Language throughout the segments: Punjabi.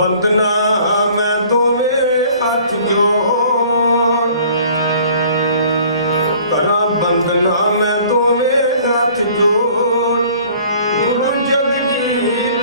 बंदना मैं दोवे हाथ जोड़ करा बंदना मैं दोवे हाथ जोड़ गुरु जगजीत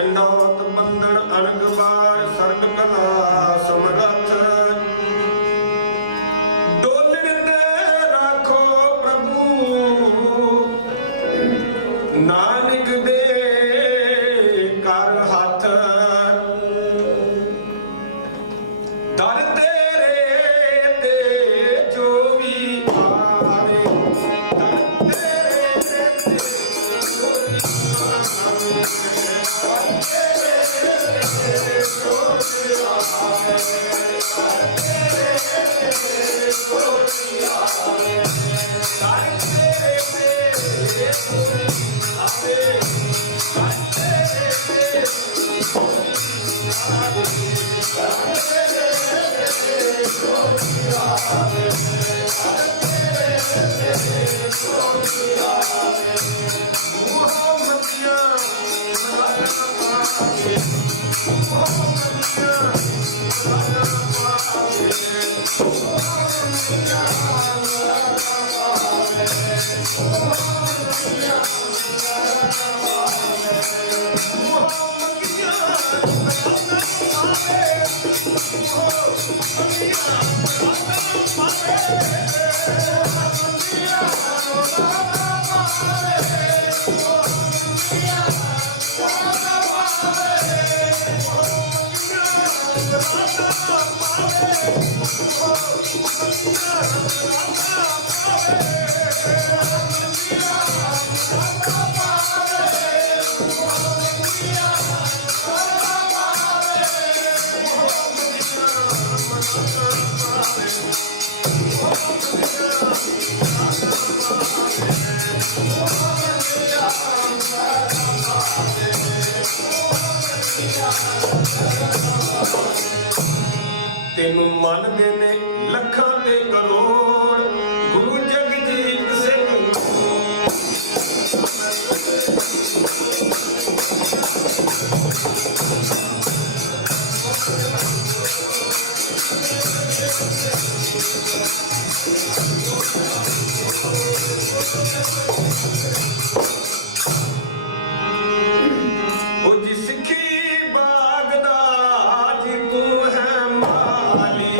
कंडात बंधन अनगवार सर्ग कला समरथ डोलण दे राखो प्रभु नानक दे कर हाथ दर तेरे ते जो भी आवे दर तेरे ते जो भी तेनू मनदे ने लखां ते करोड़ गुरु जगजीत सिंह ओ जी सिखी बागदा जी तू है माली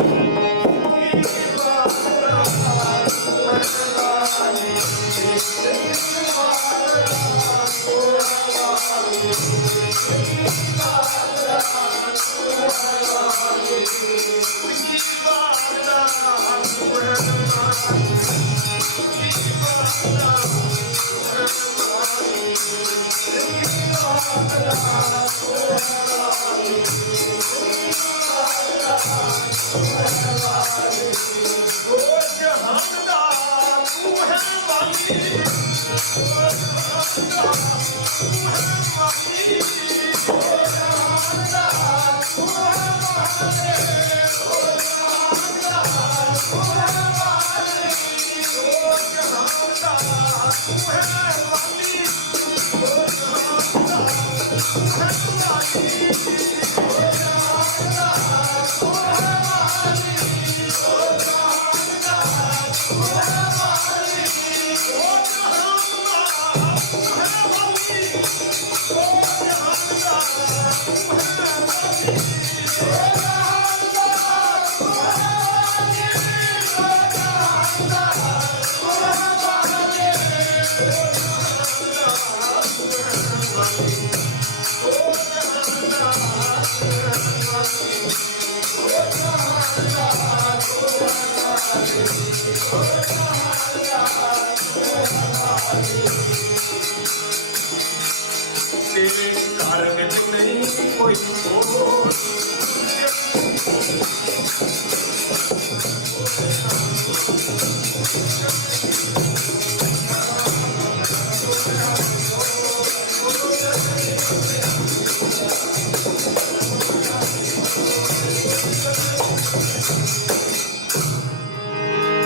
तेरे घर विच नहीं कोई होर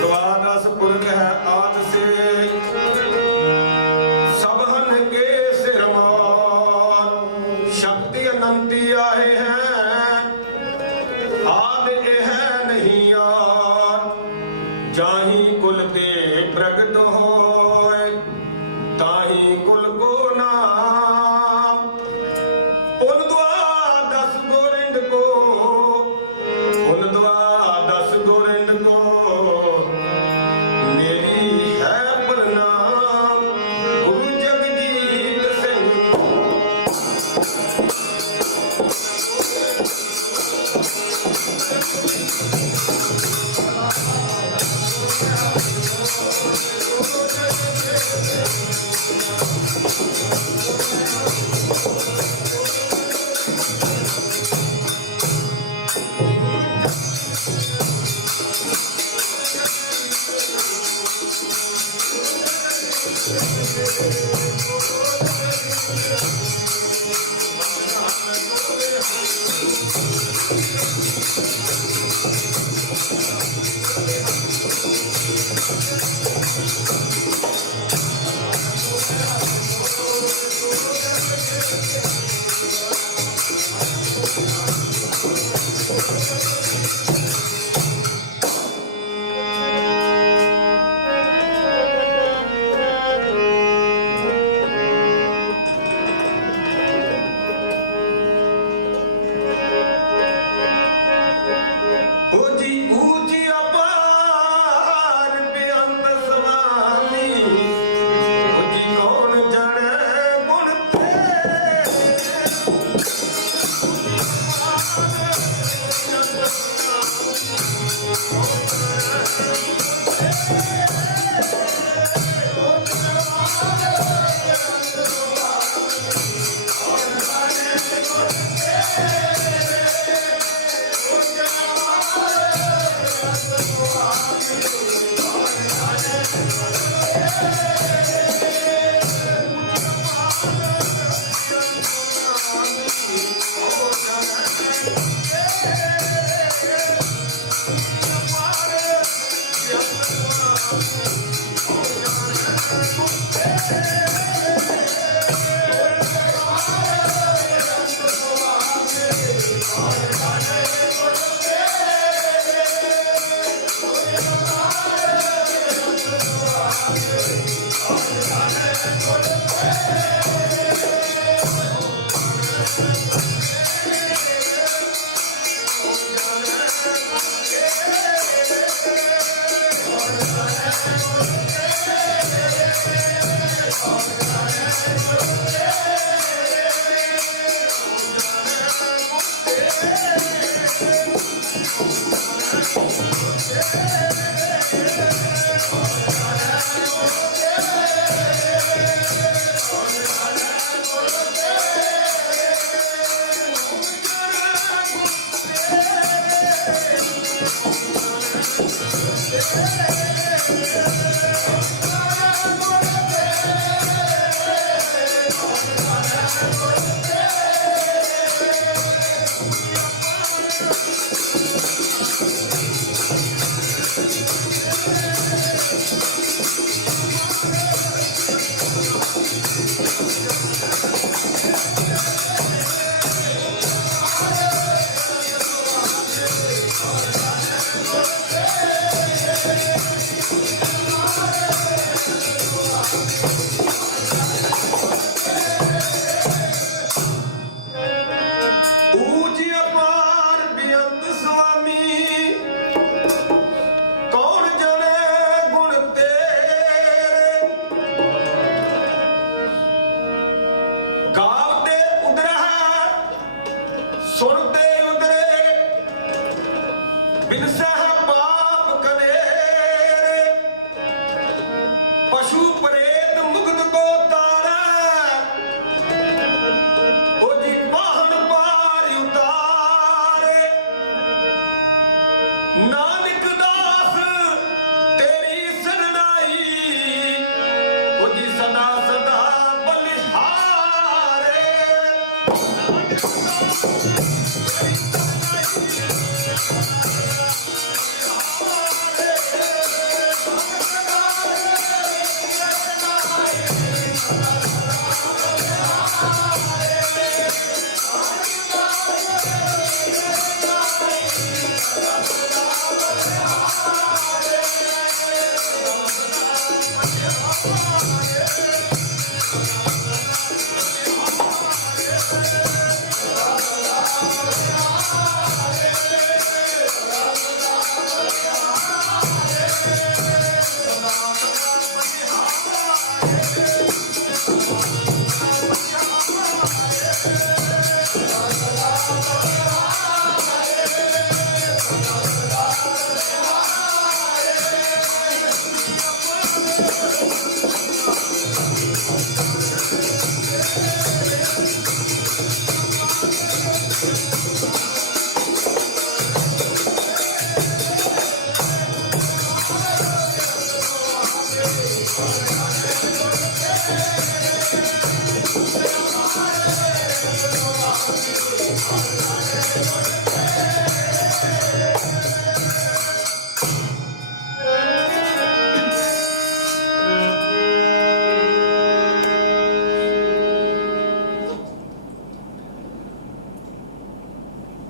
द्वादश पुरख है आद से सबहन के सिरमार शक्ति अनंती आए हैं आद है नहीं यार जाही कुल ते प्रगट होए ताही कुल को नाम उन द्वादश गोरिंद को उन द्वादश गोरिंद को मेरी है प्रणाम गुरु जगजीत सिंह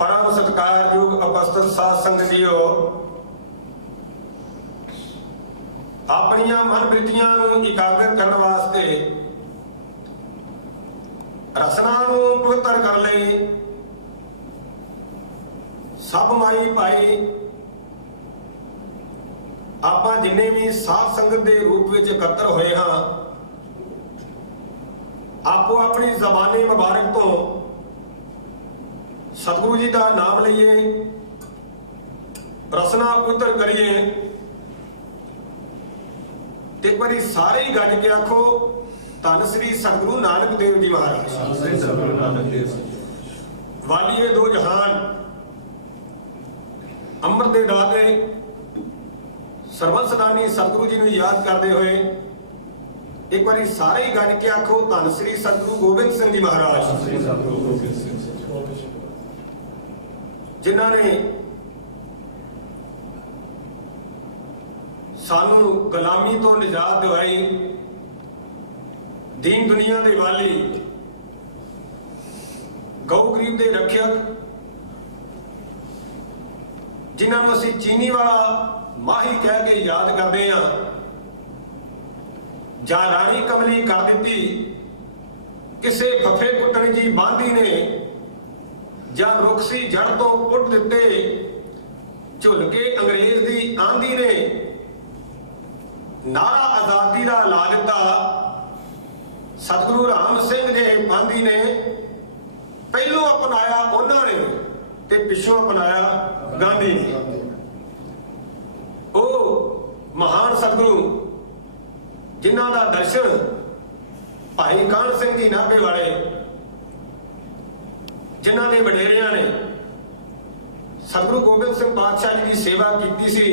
परम सत्कारयोग उपस्थित साध संगत जीओ, ਆਪਣੀਆਂ ਮਨ ਬ੍ਰਿਤੀਆਂ ਨੂੰ ਇਕਾਗਰ ਕਰਨ ਵਾਸਤੇ ਰਸਨਾ ਨੂੰ ਪਵਿੱਤਰ ਕਰਨ ਲਈ ਸਭ ਮਾਈ ਭਾਈ ਆਪਾਂ ਜਿੰਨੇ ਵੀ ਸਾਧ ਸੰਗਤ ਦੇ ਰੂਪ ਵਿੱਚ ਇਕੱਤਰ ਹੋਏ ਹਾਂ, ਆਪੋ ਆਪਣੀ ਜ਼ਬਾਨੀ ਮੁਬਾਰਕ ਤੋਂ ਸਤਿਗੁਰੂ ਜੀ ਦਾ ਨਾਮ ਲਈਏ, ਰਸਨਾ ਪਵਿੱਤਰ ਕਰੀਏ। ਇੱਕ ਵਾਰੀ ਸਾਰੇ ਹੀ ਗੱਜ ਕੇ ਆਖੋ, ਧੰਨ ਸ੍ਰੀ ਸਤਿਗੁਰੂ ਨਾਨਕ ਦੇਵ ਜੀ ਮਹਾਰਾਜ। ਵਾਲੀਏ ਦੋ ਜਹਾਨ, ਅੰਮ੍ਰਿਤ ਦੇ ਦਾਤੇ ਸਰਬੰਸਦਾਨੀ ਸਤਿਗੁਰੂ ਜੀ ਨੂੰ ਯਾਦ ਕਰਦੇ ਹੋਏ ਇੱਕ ਵਾਰੀ ਸਾਰੇ ਹੀ ਗੱਜ ਕੇ ਆਖੋ, ਧੰਨ ਸ੍ਰੀ ਸਤਿਗੁਰੂ ਗੋਬਿੰਦ ਸਿੰਘ ਜੀ ਮਹਾਰਾਜ, ਜਿਨ੍ਹਾਂ ਨੇ ਸਾਨੂੰ ਗੁਲਾਮੀ ਤੋਂ ਨਿਜਾਤ ਦਿਵਾਈ, ਦੀਨ ਦੁਨੀਆ ਦੇ ਵਾਲੀ, ਗਊ ਗਰੀਬ ਦੇ ਰੱਖਿਅਕ, ਜਿਨ੍ਹਾਂ ਨੂੰ ਅਸੀਂ ਚੀਨੀ ਵਾਲਾ ਮਾਹੀ ਕਹਿ ਕੇ ਯਾਦ ਕਰਦੇ ਹਾਂ, ਜਾਂ ਰਾਣੀ ਕਮਲੀ ਕਰ ਦਿੱਤੀ ਕਿਸੇ ਫੱਫੇ ਕੁੱਟਣ ਜੀ ਬਾਂਦੀ ਨੇ, ਜਾਂ ਰੁਕਸੀ ਜੜ ਤੋਂ ਪੁੱਟ ਦਿੱਤੇ ਝੁੱਲ ਕੇ ਅੰਗਰੇਜ਼ ਦੀ ਆਂਦੀ ਨੇ, ਨਾਰਾ ਆਜ਼ਾਦੀ ਦਾ ਲਾ ਦਿੱਤਾ ਸਤਿਗੁਰੂ ਰਾਮ ਸਿੰਘ ਜਿਹੇ ਬਾਂਦੀ ਨੇ। ਪਹਿਲੋਂ ਅਪਣਾਇਆ ਉਹਨਾਂ ਨੇ ਤੇ ਪਿੱਛੋਂ ਅਪਣਾਇਆ ਗਾਂਧੀ ਨੇ। ਉਹ ਮਹਾਨ ਸਤਿਗੁਰੂ ਜਿਨ੍ਹਾਂ ਦਾ ਦਰਸ਼ਨ ਭਾਈ ਕਾਹਨ ਸਿੰਘ ਜੀ ਨਾਭੇ ਵਾਲੇ, ਜਿਨ੍ਹਾਂ ਦੇ ਵਡੇਰਿਆਂ ਨੇ ਸਤਿਗੁਰੂ ਗੋਬਿੰਦ ਸਿੰਘ ਪਾਤਸ਼ਾਹ ਜੀ ਦੀ ਸੇਵਾ ਕੀਤੀ ਸੀ।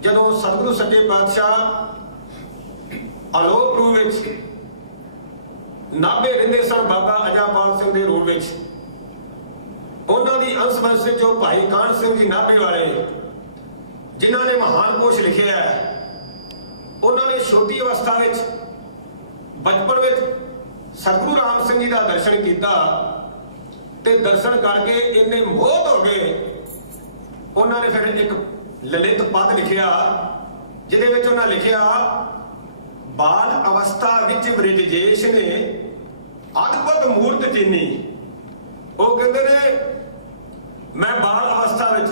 ਜਦੋਂ ਸਤਿਗੁਰੂ ਸੱਚੇ ਪਾਤਸ਼ਾਹ ਆਲੋਕ ਰੂਪ ਵਿੱਚ ਨਾਭੇ ਰਹਿੰਦੇ ਸਨ, ਬਾਬਾ ਅਜਾਪਾਲ ਸਿੰਘ ਦੇ ਰੂਪ ਵਿੱਚ, ਉਹਨਾਂ ਦੀ ਅੰਸ਼ ਵੰਸ਼ ਜੋ ਭਾਈ ਕਾਹਨ ਸਿੰਘ ਜੀ ਨਾਭੇ ਵਾਲੇ, ਜਿਨ੍ਹਾਂ ਨੇ ਮਹਾਨ ਕੋਸ਼ ਲਿਖਿਆ ਹੈ, ਉਹਨਾਂ ਨੇ ਛੋਟੀ ਅਵਸਥਾ ਵਿੱਚ ਬਚਪਨ ਵਿੱਚ ਸਤਿਗੁਰੂ ਰਾਮ ਸਿੰਘ ਜੀ ਦਾ ਦਰਸ਼ਨ ਕੀਤਾ ਤੇ ਦਰਸ਼ਨ ਕਰਕੇ ਇੰਨੇ ਮੋਹ ਹੋ ਗਏ, ਉਹਨਾਂ ਨੇ ਫਿਰ ਇੱਕ ਲਲਿਤ ਪਦ ਲਿਖਿਆ, ਜਿਹਦੇ ਵਿੱਚ ਉਹਨਾਂ ਲਿਖਿਆ, ਬਾਲ ਅਵਸਥਾ ਵਿੱਚ ਬ੍ਰਿਜੇਸ਼ ਨੇ ਅਦਭੁਤ ਮੂਰਤ ਚੀਨੀ। ਉਹ ਕਹਿੰਦੇ ਨੇ ਮੈਂ ਬਾਲ ਅਵਸਥਾ ਵਿੱਚ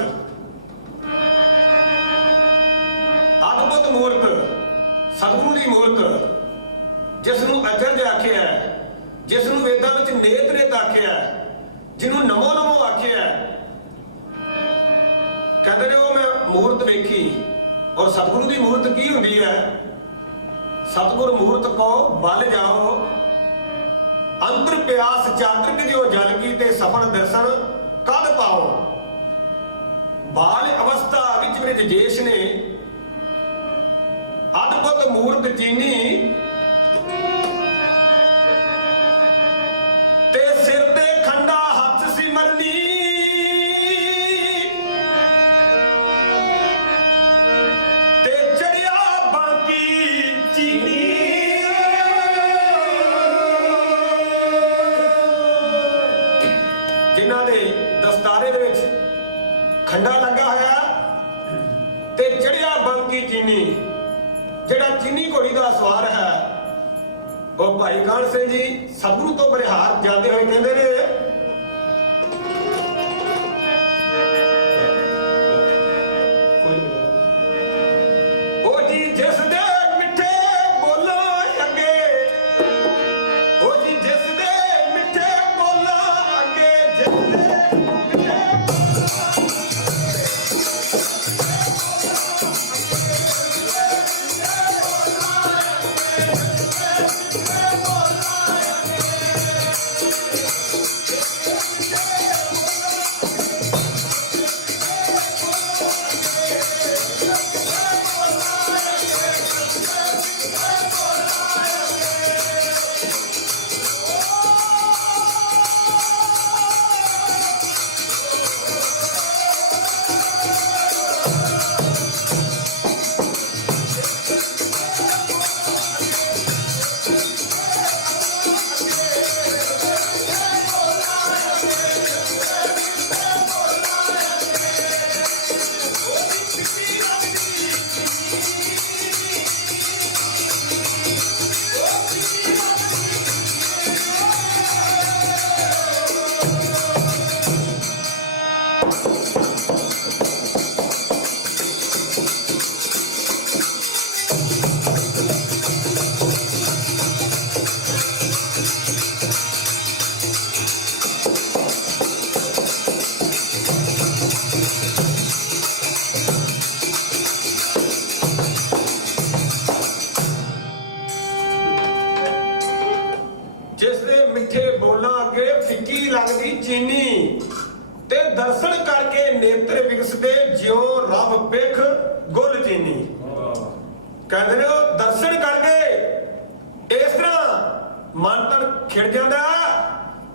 ਅਦਭੁਤ ਮੂਰਤ, ਸਤਿਗੁਰੂ ਦੀ ਮੂਰਤ, ਜਿਸ ਨੂੰ ਅਚਰਜ ਆਖਿਆ, ਜਿਸ ਨੂੰ ਵੇਦਾਂ ਵਿੱਚ ਨੇਤ ਨੇਤ ਆਖਿਆ, ਜਿਹਨੂੰ ਨਮੋ ਨਮੋ ਆਖਿਆ, ਕਹਿੰਦੇ ਨੇ ਉਹ ਮੈਂ ਮੂਰਤ ਵੇਖੀ। ਔਰ ਸਤਿਗੁਰੂ ਦੀ ਮੂਰਤ ਕੀ ਹੁੰਦੀ ਹੈ? ਸਤਿਗੁਰ ਮੂਰਤ ਕੋ ਬਲ ਜਾਓ, ਅੰਤਰ ਪਿਆਸ ਚਾਤਰਿਕ ਜਿਉ ਜਲ ਕੀ, ਤੇ ਸਫਲ ਦਰਸ਼ਨ ਕਦ ਪਾਓ। ਬਾਲ ਅਵਸਥਾ ਵਿੱਚ ਬ੍ਰਿਜੇਸ਼ ਨੇ ਅਦਭੁਤ ਮੂਰਤ ਚੀਨੀ, ਤੇ ਸਿਰ ਤੇ ਖੰਡਾ ਹੱਥ ਸਿਮਰਨੀ, ਤੇ ਚੜਿਆ ਬਾਕੀ ਚੀਨੀ। ਜਿਨ੍ਹਾਂ ਦੇ ਦਸਤਾਰੇ ਦੇ ਵਿੱਚ ਖੰਡਾ ਲੱਗਾ ਹੋਇਆ ਤੇ ਚੜਿਆ ਬਾਕੀ ਚੀਨੀ, ਜਿਹੜਾ ਚੀਨੀ ਘੋੜੀ ਦਾ ਸਵਾਰ ਹੈ, ਉਹ ਭਾਈ ਕਾਹਨ ਸਿੰਘ ਜੀ ਸਤਿਗੁਰੂ ਤੋਂ ਬਰਿਹਾਰ ਜਾਂਦੇ ਹੋਏ ਕਹਿੰਦੇ ਨੇ, ਉਹ ਜੀ ਜਿਸ ਦੇ ਮਿੱਠੇ ਬੋਲਾਂ ਅੱਗੇ, ਉਹ ਜੀ ਜਿਸ ਦੇ ਮਿੱਠੇ ਬੋਲਾਂ ਅੱਗੇ, ਜਿਸ ਦੇ ਲੱਗਦੀ ਚੀਨੀ दर्शन करके नेत्र विकसते ज्यो रब पिख गुल चीनी। कहते ने दर्शन करके इस तरह मन तन खिड़ जाता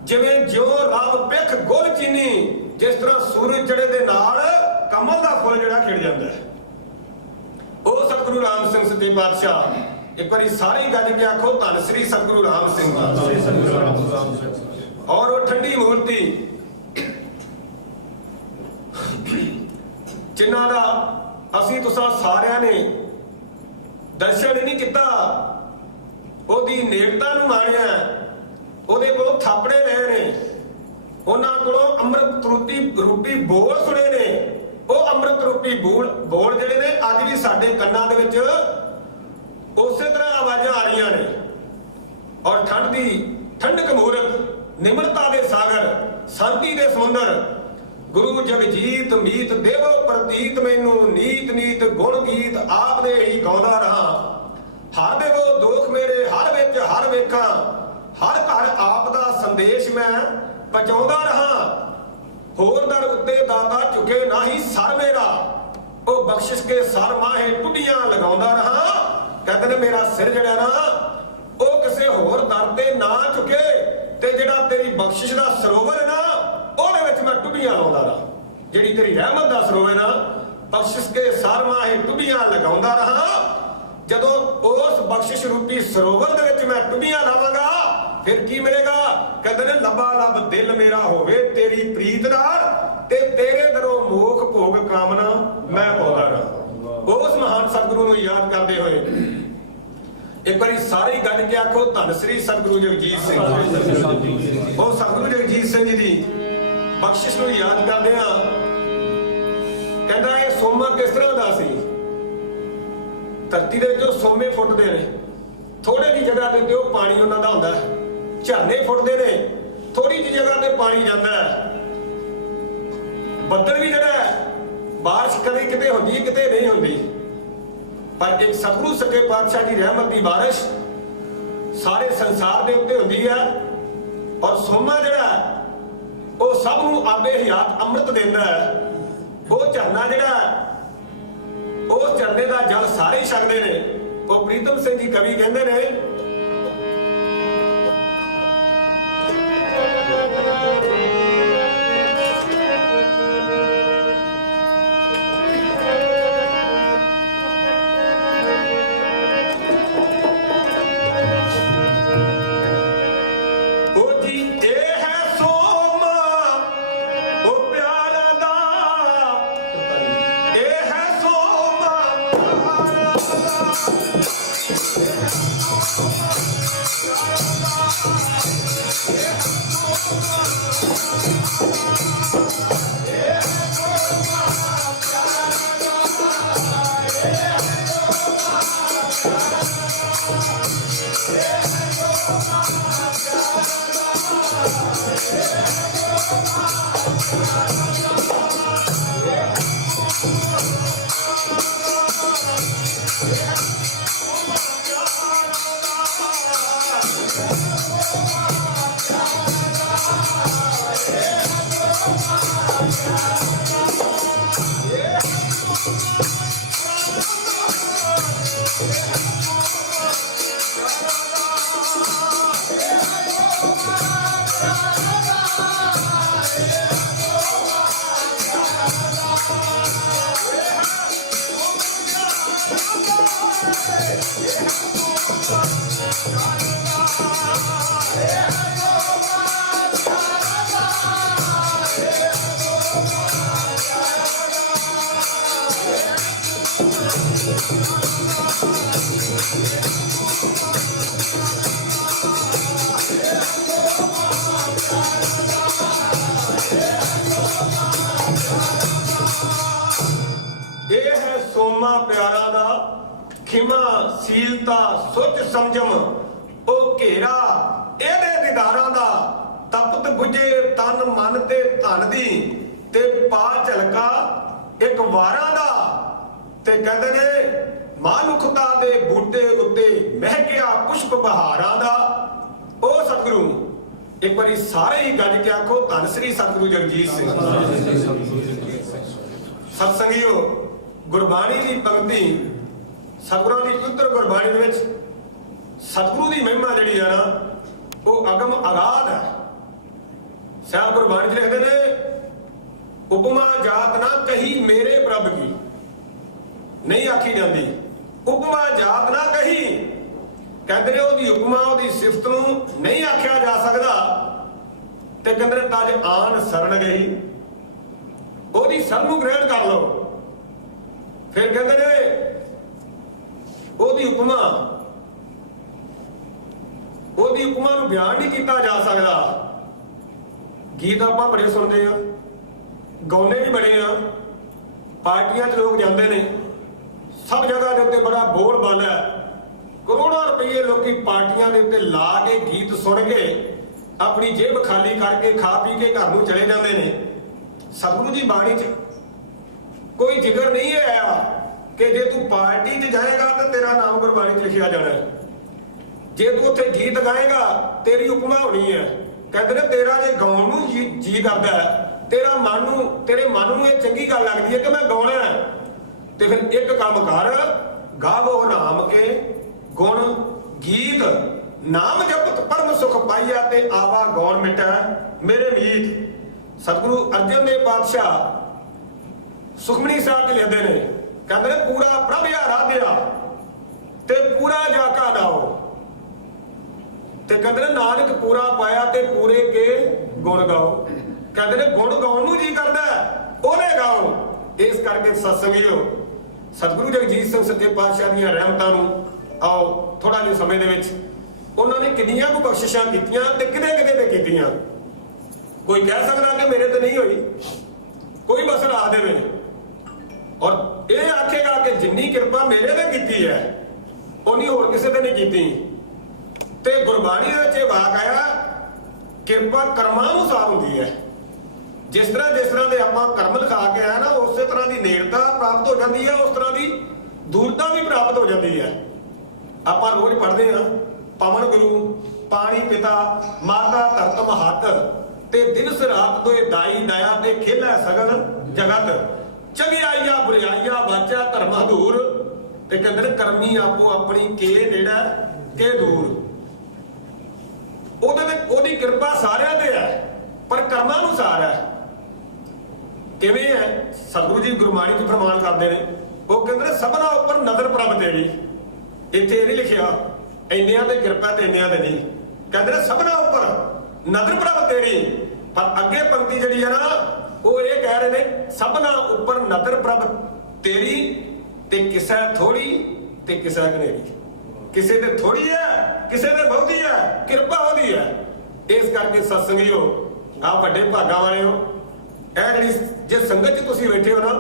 जिवें ज्यो रब पिख गुल चीनी, जिस तरह सूरज चढ़े दे नाल कमल दा फुल जिहड़ा खिड़ जाता है। ਉਹ ਸਤਿਗੁਰੂ ਰਾਮ ਸਿੰਘ ਸੱਚੇ ਪਾਤਸ਼ਾਹ ਇੱਕ ਵਾਰੀ ਸਾਰੀ ਗੱਜ ਕੇ ਆਖੋ ਧੰਨ ਸ੍ਰੀ ਸਤਿਗੁਰੂ ਰਾਮ ਸਿੰਘ। ਔਰ ਉਹ ਠੰਡੀ ਮੂਰਤੀ ਜਿਨ੍ਹਾਂ ਦਾ ਅਸੀਂ ਤੁਸਾਂ ਸਾਰਿਆਂ ਨੇ ਦਰਸ਼ਨ ਨਹੀਂ ਕੀਤਾ, ਉਹਦੀ ਨੇਕਤਾ ਨੂੰ ਮਾਣਿਆ, ਉਹਦੇ ਕੋਲੋਂ ਥਾਪੜੇ ਲਏ ਨੇ, ਉਹਨਾਂ ਕੋਲੋਂ ਅੰਮ੍ਰਿਤ ਰੂਪੀ ਬੋਲ ਸੁਣੇ ਨੇ। ਉਹ ਅੰਮ੍ਰਿਤ ਰੂਪੀ ਬੋਲ ਜਿਹੜੇ ਨੇ ਅੱਜ ਵੀ ਸਾਡੇ ਕੰਨਾਂ ਦੇ ਵਿੱਚ ਉਸੇ ਤਰ੍ਹਾਂ ਆਵਾਜ਼ਾਂ ਆ ਰਹੀਆਂ ਨੇ। ਔਰ ਠੰਡਕ ਮੂਰਤ, ਨਿਮਰਤਾ ਦੇ ਸਾਗਰ, ਸ਼ਾਂਤੀ ਦੇ ਸਮੁੰਦਰ, ਗੁਰੂ ਜਗਜੀਤ ਮੀਤ ਦੇਵੋ ਪ੍ਰਤੀਤ ਮੈਨੂੰ ਨੀਤ ਗੁਣ ਗੀਤ ਆਪ ਦੇ ਹੀ ਗਾਉਂਦਾ ਰਹਾ। ਹਰ ਦੇਵੋ ਦੋਖ ਮੇਰੇ ਹਰ ਵਿੱਚ ਹਰ ਵੇਖਾਂ, ਹਰ ਘਰ ਆਪ ਦਾ ਸੰਦੇਸ਼ ਮੈਂ ਪਹੁੰਚਾਉਂਦਾ ਰਹਾ। ਹੋਰ ਦਰ ਉੱਤੇ ਦਾਤਾ ਝੁਕੇ ਨਾਹੀ ਸਰ ਮੇਰਾ, ਉਹ ਬਖਸ਼ਿਸ਼ ਕੇ ਸਰ ਮਾਹੇ ਟੁੱਡੀਆਂ ਲਗਾਉਂਦਾ ਰਹਾ। ਕਹਿੰਦੇ ਨੇ ਮੇਰਾ ਸਿਰ ਜਿਹੜਾ ਨਾ ਉਹ ਕਿਸੇ ਹੋਰ ਦਰ ਤੇ ਨਾ ਝੁਕੇ, ਤੇ ਜਿਹੜਾ ਤੇਰੀ ਬਖਸ਼ਿਸ਼ ਦਾ ਸਰੋਵਰ ਹੈ ਨਾ ਉਹਦੇ ਵਿੱਚ ਮੈਂ ਟੁੱਡੀਆਂ ਲਾਉਂਦਾ ਰਹਾ। ਜਿਹੜੀ ਤੇਰੀ ਰਹਿਮਤ ਦਾ ਸਰੋਵਰ ਨਾ ਬਖਸ਼ਿਸ਼ ਕੇ ਸਰ ਮਾਹੇ ਟੁੱਡੀਆਂ ਲਗਾਉਂਦਾ ਰਹਾ। ਜਦੋਂ ਉਸ ਬਖਸ਼ਿਸ਼ ਰੂਪੀ ਸਰੋਵਰ ਦੇ ਵਿੱਚ ਮੈਂ ਟੁੱਡੀਆਂ ਲਾਵਾਂਗਾ ਫਿਰ ਕੀ ਮਿਲੇਗਾ? ਕਹਿੰਦੇ ਨੇ ਲੱਭਾ ਲੱਭ ਦਿਲ ਮੇਰਾ ਹੋਵੇ ਤੇਰੀ ਪ੍ਰੀਤ ਨਾਲ, ਤੇ ਤੇਰੇ ਦਰੋਂ ਮੋਖ ਭੋਗ ਕਾਮਨਾ ਮੈਂ ਪਾਉਂਦਾ ਰਹਾ। ਉਸ ਮਹਾਨ ਸਤਿਗੁਰੂ ਨੂੰ ਯਾਦ ਕਰਦੇ ਹੋਏ ਇੱਕ ਵਾਰੀ ਸਾਰੀ ਗੱਲ ਕੇ ਆਖੋ ਧੰਨ ਸ੍ਰੀ ਸਤਿਗੁਰੂ ਜਗਜੀਤ ਸਿੰਘ। ਉਹ ਸਤਿਗੁਰੂ ਜਗਜੀਤ ਸਿੰਘ ਜੀ ਦੀ ਬਖਸ਼ਿਸ਼ ਨੂੰ ਯਾਦ ਕਰਦੇ ਆ। ਕਹਿੰਦਾ ਇਹ ਸੋਮਾ ਕਿਸ ਤਰ੍ਹਾਂ ਦਾ ਸੀ? ਧਰਤੀ ਦੇ ਵਿੱਚੋਂ ਸੋਮੇ ਫੁੱਟਦੇ ਨੇ, ਥੋੜੇ ਦੀ ਜਗ੍ਹਾ ਦੇ ਉੱਤੇ ਉਹ ਪਾਣੀ ਉਹਨਾਂ ਦਾ ਹੁੰਦਾ ਹੈ। ਝਰਨੇ ਫੁੱਟਦੇ ਨੇ, ਥੋੜੀ ਜਿਹੀ ਜਗ੍ਹਾ ਤੇ ਪਾਣੀ ਜਾਂਦਾ ਹੈ। ਬੱਦਲ ਵੀ ਜਿਹੜਾ ਬਾਰਿਸ਼ ਕਦੇ ਕਿਤੇ ਹੁੰਦੀ ਕਿਤੇ ਨਹੀਂ ਹੁੰਦੀ, ਪਰ ਇੱਕ ਸਤਿਗੁਰੂ ਸੱਚੇ ਪਾਤਸ਼ਾਹ ਦੀ ਰਹਿਮਤ ਦੀ ਬਾਰਿਸ਼ ਸਾਰੇ ਸੰਸਾਰ ਦੇ ਉੱਤੇ ਹੁੰਦੀ ਹੈ। ਔਰ ਸੋਮਾ ਜਿਹੜਾ ਉਹ ਸਭ ਨੂੰ ਆਬੇ ਹਯਾਤ ਅੰਮ੍ਰਿਤ ਦਿੰਦਾ ਹੈ। ਉਹ ਝਰਨਾ ਜਿਹੜਾ ਉਸ ਝਰਨੇ ਦਾ ਜਲ ਸਾਰੇ ਛਕਦੇ ਨੇ। ਉਹ ਪ੍ਰੀਤਮ ਸਿੰਘ ਜੀ ਕਵੀ ਕਹਿੰਦੇ ਨੇ ਪਿਆਰਾ ਦਾ ਖਿਮਾ ਸੀਲਤਾ ਸੁੱਚ ਸਮਝਮ ਉਹ ਘੇਰਾ ਇਹਦੇ ਦੀਦਾਰਾਂ ਦਾ ਤਪਤ ਬੁਝੇ ਤਨ ਮਨ ਤੇ ਧਨ ਦੀ ਤੇ ਪਾ ਝਲਕਾ ਇੱਕ ਵਾਰਾਂ ਦਾ। ਤੇ ਕਹਿੰਦੇ ਨੇ ਮਾਨੁਖਤਾ ਦੇ ਬੂਟੇ ਉੱਤੇ ਮਹਿਕਿਆ ਪੁਸ਼ਪ ਬਹਾਰਾਂ ਦਾ। ਉਹ ਸਤਿਗੁਰੂ एक बार सारे ही गज के आखो धन श्री सतगुरु जगजीत सिंह। सत्संगियो, गुरबाणी की पंक्ति सतगुरां की पवित्र गुरबाणी दे विच सतगुरु की महिमा जिहड़ी है ना वो अगम अगाध है। साहब गुरबाणी लिखते ने, उपमा जात ना कही मेरे प्रभ की, नहीं आखी जाती उपमा जात ना कही, कहते ने ओदी उपमा ओदी सिफत नूं नहीं आख्या जा सकदा, ते कहते ने तज आन सरन गई, ओदी शरण नूं ग्रहण कर लो। फिर कहते ने ओदी उपमा नूं बयान नहीं किया जा सकता। गीत आपां बड़े सुनते हैं, गाउने भी बड़े हैं, पार्टियां च लोग जाते हैं, सब जगह के उत्ते बड़ा बोल बल है, करोड़ों रुपये लोग पार्टियां के उत्ते ला के गीत सुन के अपनी जेब खाली करके खा पी के घर नूं चले जाते हैं। सतगुरु जी बाणी च कोई जिक्र नहीं है आया कि जे तू पार्टी च जाएगा तो तेरा नाम गुरबाणी च लिखिया जाना है, जे तू उत्थे गीत गाएगा तेरी उपमा होनी है। कहते ने तेरा जे गाउण नूं जी करदा है, तेरे मन नूं ये चंगी गल लगदी है कि मैं गाउणा है, ते फिर एक काम कर, गावो नाम के गुण गीत, नाम जपत परम सुख पाइया ते आवा गौण मिटै मेरे मीत। सतगुरु अर्जन देव पातशाह सुखमनी साहब जी लिखते हैं, कहते हैं पूरा प्रभ आराध्या ते पूरा जाका दाओ, ते कहते हैं नानक पूरा पाया ते पूरे के गुण गाओ। कहते हैं गुण गाउण नूं जी करदा ओहदे गाओ। इस करके सत्संगियो, सतगुरु जगजीत सिंह सच्चे पातशाह दीआं रहमतां नूं आओ थोड़ा जिहा समय दे विच उन्होंने कितनियां को बख्शिशां कीतियां ते किते-किते ते कीतियां। कोई कह सकदा कि मेरे ते नहीं हुई, कोई बस ला देवे और ये आखेगा कि जिन्नी किरपा मेरे ते कीती है उन्नी होर किसे ते नहीं कीती। ते गुरबाणी दे विच वाक आया, किरपा कर्मां अनुसार हुंदी है। जिस तरह दे आपां कर्म लिखा के आया ना, उस तरह की नेड़ता प्राप्त हो जाती है, उस तरह की दूरता भी प्राप्त हो जाती है। आपां रोज पढ़ते हैं, पवन गुरु पानी पिता माता धरत महत ते दिवस रात दोए दाई दया ते खेला सगल जगत, चंगियाइया बुराइया वाचा धर्म हदूर, ते कहंदे करमी आपो अपनी के नेड़ा के दूर। ओदी किरपा सारियां ते है पर कर्मानुसार है। किवें है? सतगुरु जी गुरबाणी च फरमान करते हैं, वो कहते सबना उपर नजर प्रभ तेरी। इत्थे नहीं लिखिया इन्नियां ते किरपा ते इन्नियां ते नहीं, कहते सबना उपर नजर प्रभ तेरी। पर अगे पंक्ति जिहड़ी है ना वो ये कह रहे ने, सबना उपर नजर प्रभ तेरी ते किसे थोड़ी ते किसे घनेरी। किसे ते थोड़ी है, किसे ते बहुती है, किरपा होती है। इस करके सत्संगियो आप बड़े भागा वाले हो। जे संगत च तुसीं बैठे हो ना,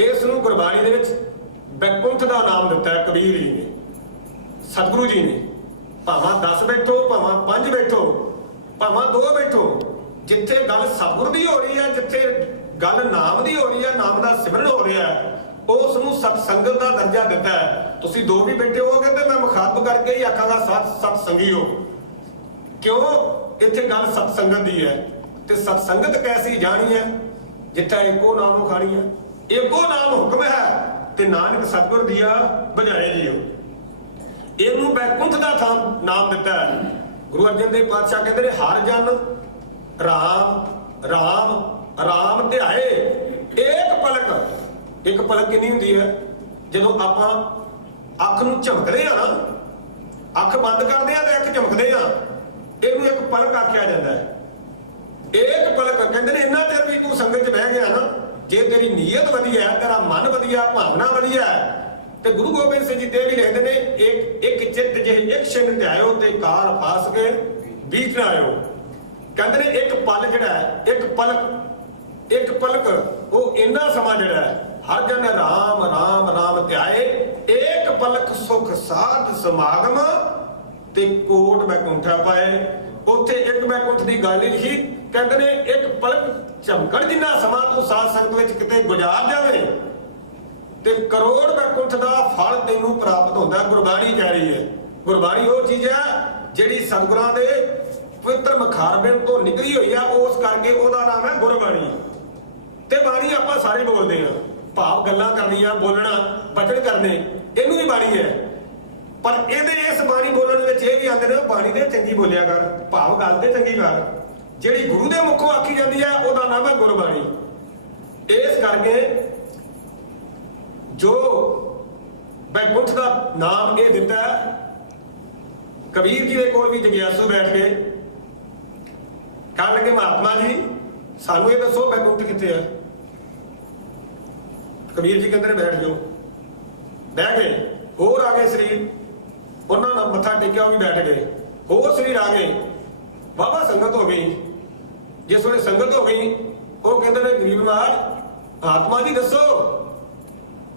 इस नूं गुरबाणी दे विच बैकुंठ दा नाम दिता है कबीर जी ने, सतगुरु जी ने। भावां 10 बैठो, भावां 5 बैठो, भावां 2 बैठो, जिथे गल सतगुर दी हो रही है, जिथे गल नाम दी हो रही है, नाम दा सिमरन हो रहा है, उस नूं सतसंगत दा दर्जा दिता है। तुसीं 2 भी बैठे होगे तो मैं मुखातब करके ही आखांगा सतसंगी हो। क्यों? इत्थे गल सतसंगत दी है। ते सतसंगत कैसी जानी है? जिथे एको नाम खानी है, एको नाम हुक्म है ते नानक सतगुर दिया बजाए जियो। इनू बैकुंठ का नाम दिता है। गुरु अर्जन देव पातशाह कहते हैं, हर जन राम राम राम ध्याए एक पलक। एक पलक कितनी होंदी है? जदों आपां अख नूं झमकदे आ ना, अख बंद करदे आ ते अख झमकदे आ, इहनूं एक पलक आख्या जाता है। एक पलक कहते हैं इन्ना चਿਰ भी तू संगत च बह गया ना, जे तेरी नीयत वधिया है, तेरा मन वधिया, भावना वधिया है, ते गुरु गोबिंद सिंह जी ते भी लिखते हैं, एक चित्त जे एक छिन ध्यायो ते काल फास के बीच ना आयो। कहते हैं एक पल जिहड़ा है, एक पलक वो इन्ना समा जिहड़ा है, हर जन राम राम राम ध्याए एक पलक सुख साध समागम ते कोट बैकुंठा पाए। उत्थे एक बैकुंठ की गल नहीं लिखी, कहते ने एक पलक झमकण जिन्ना समा तू साध संगत विच किते गुजार जावे ते करोड़ बैकुंठ का फल तैनूं प्राप्त होंदा। गुरबाणी कह रही है, गुरबाणी वो चीज है जिहड़ी सतगुरां दे ਪਵਿੱਤਰ ਮਖਾਰਬਿੰਦ ਤੋਂ ਨਿਕਲੀ ਹੋਈ ਆ, ਉਸ ਕਰਕੇ ਉਹਦਾ ਨਾਮ ਹੈ ਗੁਰਬਾਣੀ। ਤੇ ਬਾਣੀ ਆਪਾਂ ਸਾਰੇ ਬੋਲਦੇ ਆ, ਭਾਵ ਗੱਲਾਂ ਕਰਨੀਆਂ, ਬੋਲਣਾ, ਬਚਨ ਕਰਨੇ, ਇਹਨੂੰ ਵੀ ਬਾਣੀ ਹੈ। ਪਰ ਇਹਦੇ ਇਸ ਬਾਣੀ ਬੋਲਣ ਵਿੱਚ ਇਹ ਵੀ ਆਂਦੇ ਨੇ ਬਾਣੀ ਦੇ ਚੰਗੀ ਬੋਲਿਆ ਕਰ, ਭਾਵ ਗੱਲ ਤੇ ਚੰਗੀ ਕਰ। ਜਿਹੜੀ ਗੁਰੂ ਦੇ ਮੁਖੋਂ ਆਖੀ ਜਾਂਦੀ ਹੈ ਉਹਦਾ ਨਾਮ ਹੈ ਗੁਰਬਾਣੀ। ਇਸ ਕਰਕੇ ਜੋ ਬੈਕੁੰਠ ਦਾ ਨਾਮ ਇਹ ਦਿੱਤਾ, ਕਬੀਰ ਜੀ ਦੇ ਕੋਲ ਵੀ ਜਗਿਆਸੂ ਬੈਠ ਕੇ ਕਹਿਣ ਲੱਗੇ ਮਹਾਤਮਾ ਜੀ ਸਾਨੂੰ ਇਹ ਦੱਸੋ ਬੈਕੁੰਠ ਕਿੱਥੇ ਹੈ। ਕਬੀਰ ਜੀ ਕਹਿੰਦੇ ਨੇ ਬੈਠ ਜਾਓ। ਬਹਿ ਗਏ। ਹੋਰ ਆ ਗਏ ਸਰੀਰ, ਉਹਨਾਂ ਨਾਲ ਮੱਥਾ ਟੇਕਿਆ, ਉਹ ਵੀ ਬੈਠ ਗਏ। ਹੋਰ ਸਰੀਰ ਆ ਗਏ, ਵਾਹਵਾ ਸੰਗਤ ਹੋ ਗਈ। ਜਿਸ ਵੇਲੇ ਸੰਗਤ ਹੋ ਗਈ ਉਹ ਕਹਿੰਦੇ ਨੇ ਗਰੀਬ ਮਹਾਰਾਜ ਆਤਮਾ ਜੀ ਦੱਸੋ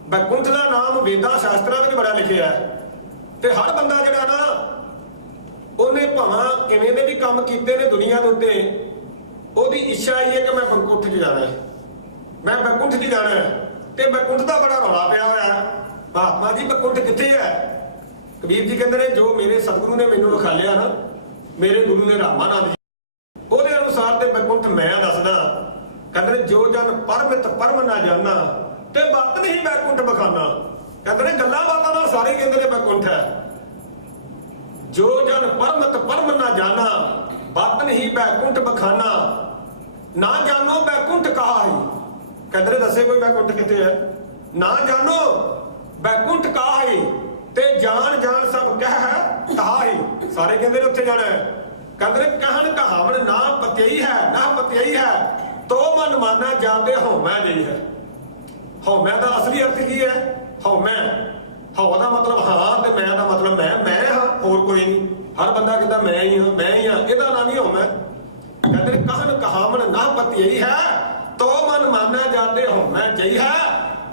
ਬੈਕੁੰਠ ਦਾ ਨਾਮ ਵੇਦਾਂ ਸ਼ਾਸਤਰਾਂ ਵਿੱਚ ਬੜਾ ਲਿਖਿਆ ਹੈ, ਤੇ ਹਰ ਬੰਦਾ ਜਿਹੜਾ ਨਾ ਉਹਨੇ ਭਾਵੇਂ ਕਿਵੇਂ ਦੇ ਵੀ ਕੰਮ ਕੀਤੇ ਨੇ ਦੁਨੀਆ ਦੇ ਉੱਤੇ, ਉਹਦੀ ਇੱਛਾ ਇਹ ਹੈ ਕਿ ਮੈਂ ਬੈਕੁੰਠ 'ਚ ਜਾਣਾ ਹੈ, ਮੈਂ ਬੈਕੁੰਠ 'ਚ ਜਾਣਾ ਹੈ। ਤੇ ਬੈਕੁੰਠ ਦਾ ਬੜਾ ਰੌਲਾ ਪਿਆ ਹੋਇਆ। ਮਹਾਤਮਾ ਜੀ ਬੈਕੁੰਠ ਕਿੱਥੇ ਹੈ? ਕਬੀਰ ਜੀ ਕਹਿੰਦੇ ਨੇ ਜੋ ਮੇਰੇ ਸਤਿਗੁਰੂ ਨੇ ਮੈਨੂੰ ਵਿਖਾਲਿਆ ਨਾ, ਮੇਰੇ ਗੁਰੂ ਨੇ ਰਾਮਾਨੰਦ ਜੀ, ਉਹਦੇ ਅਨੁਸਾਰ ਤੇ ਬੈਕੁੰਠ ਮੈਂ ਦੱਸਦਾ। ਕਹਿੰਦੇ ਨੇ ਜੋ ਜਨ ਪਰਮਿਤ ਪਰਮ ਨਾ ਜਾਣਾ ਤੇ ਬਾਤ ਨਹੀਂ ਬੈਕੁੰਠ ਬਖਾਨਾ। ਕਹਿੰਦੇ ਨੇ ਗੱਲਾਂ ਬਾਤਾਂ ਨਾਲ ਸਾਰੇ ਕਹਿੰਦੇ ਨੇ ਬੈਕੁੰਠ ਹੈ। ਜੋ ਜਨ ਪਰਮਿਤ ਪਰਮ ਨਾ ਜਾਣਾ ਬਾਤ ਨਹੀਂ ਬੈਕੁੰਠ ਬਖਾਨਾ, ਨਾ ਜਾਣੋ ਬੈਕੁੰਠ ਕਹਾ ਹੀ। ਕਹਿੰਦੇ ਨੇ ਦੱਸੇ ਕੋਈ ਬੈਕੁੰਠ ਕਿੱਥੇ ਹੈ? ਨਾ ਜਾਣੋ ਬੈਕੁੰਠ ਕਹਾ ਹੀ, ਤੇ ਜਾਣ ਜਾਣ ਸਭ ਕਹਿ ਹੈ ਕਹਾ ਹੀ। ਸਾਰੇ ਕਹਿੰਦੇ ਨੇ ਉੱਥੇ ਜਾਣਾ ਹੈ। ਕਹਿੰਦੇ ਨੇ ਕਹਿਣ ਕਹਾਵਣ ਨਾ ਪਤਿਆਈ ਹੈ, ਨਾ ਪਤਿਆਈ ਹੈ, ਤੋ ਮਨ ਮਾਨਾ ਜਾਂਦੇ ਹਉਮੈ ਜਿਹੀ ਹੈ। ਹਉਮੈ ਦਾ ਅਸਲੀ ਅਰਥ ਕੀ ਹੈ? ਹਉਮੈ, ਹਉ ਦਾ ਮਤਲਬ ਹਾਂ ਤੇ ਮੈਂ ਦਾ ਮਤਲਬ ਮੈਂ ਹਾਂ, ਹੋਰ ਕੋਈ ਨਹੀਂ। ਹਰ ਬੰਦਾ ਕਹਿੰਦਾ ਮੈਂ ਹੀ ਹਾਂ, ਮੈਂ ਹੀ ਹਾਂ, ਇਹਦਾ ਨਾਮ ਹੀ ਹਉਮੈ। ਕਹਿੰਦੇ ਨੇ ਕਹਿਣ ਕਹਾਵਣ ਨਾ ਪਤਿਆਈ ਹੈ, ਤੋ ਮਨ ਮਾਨਾ ਜਾਂਦੇ ਹਉਮੈ ਜਿਹੀ ਹੈ।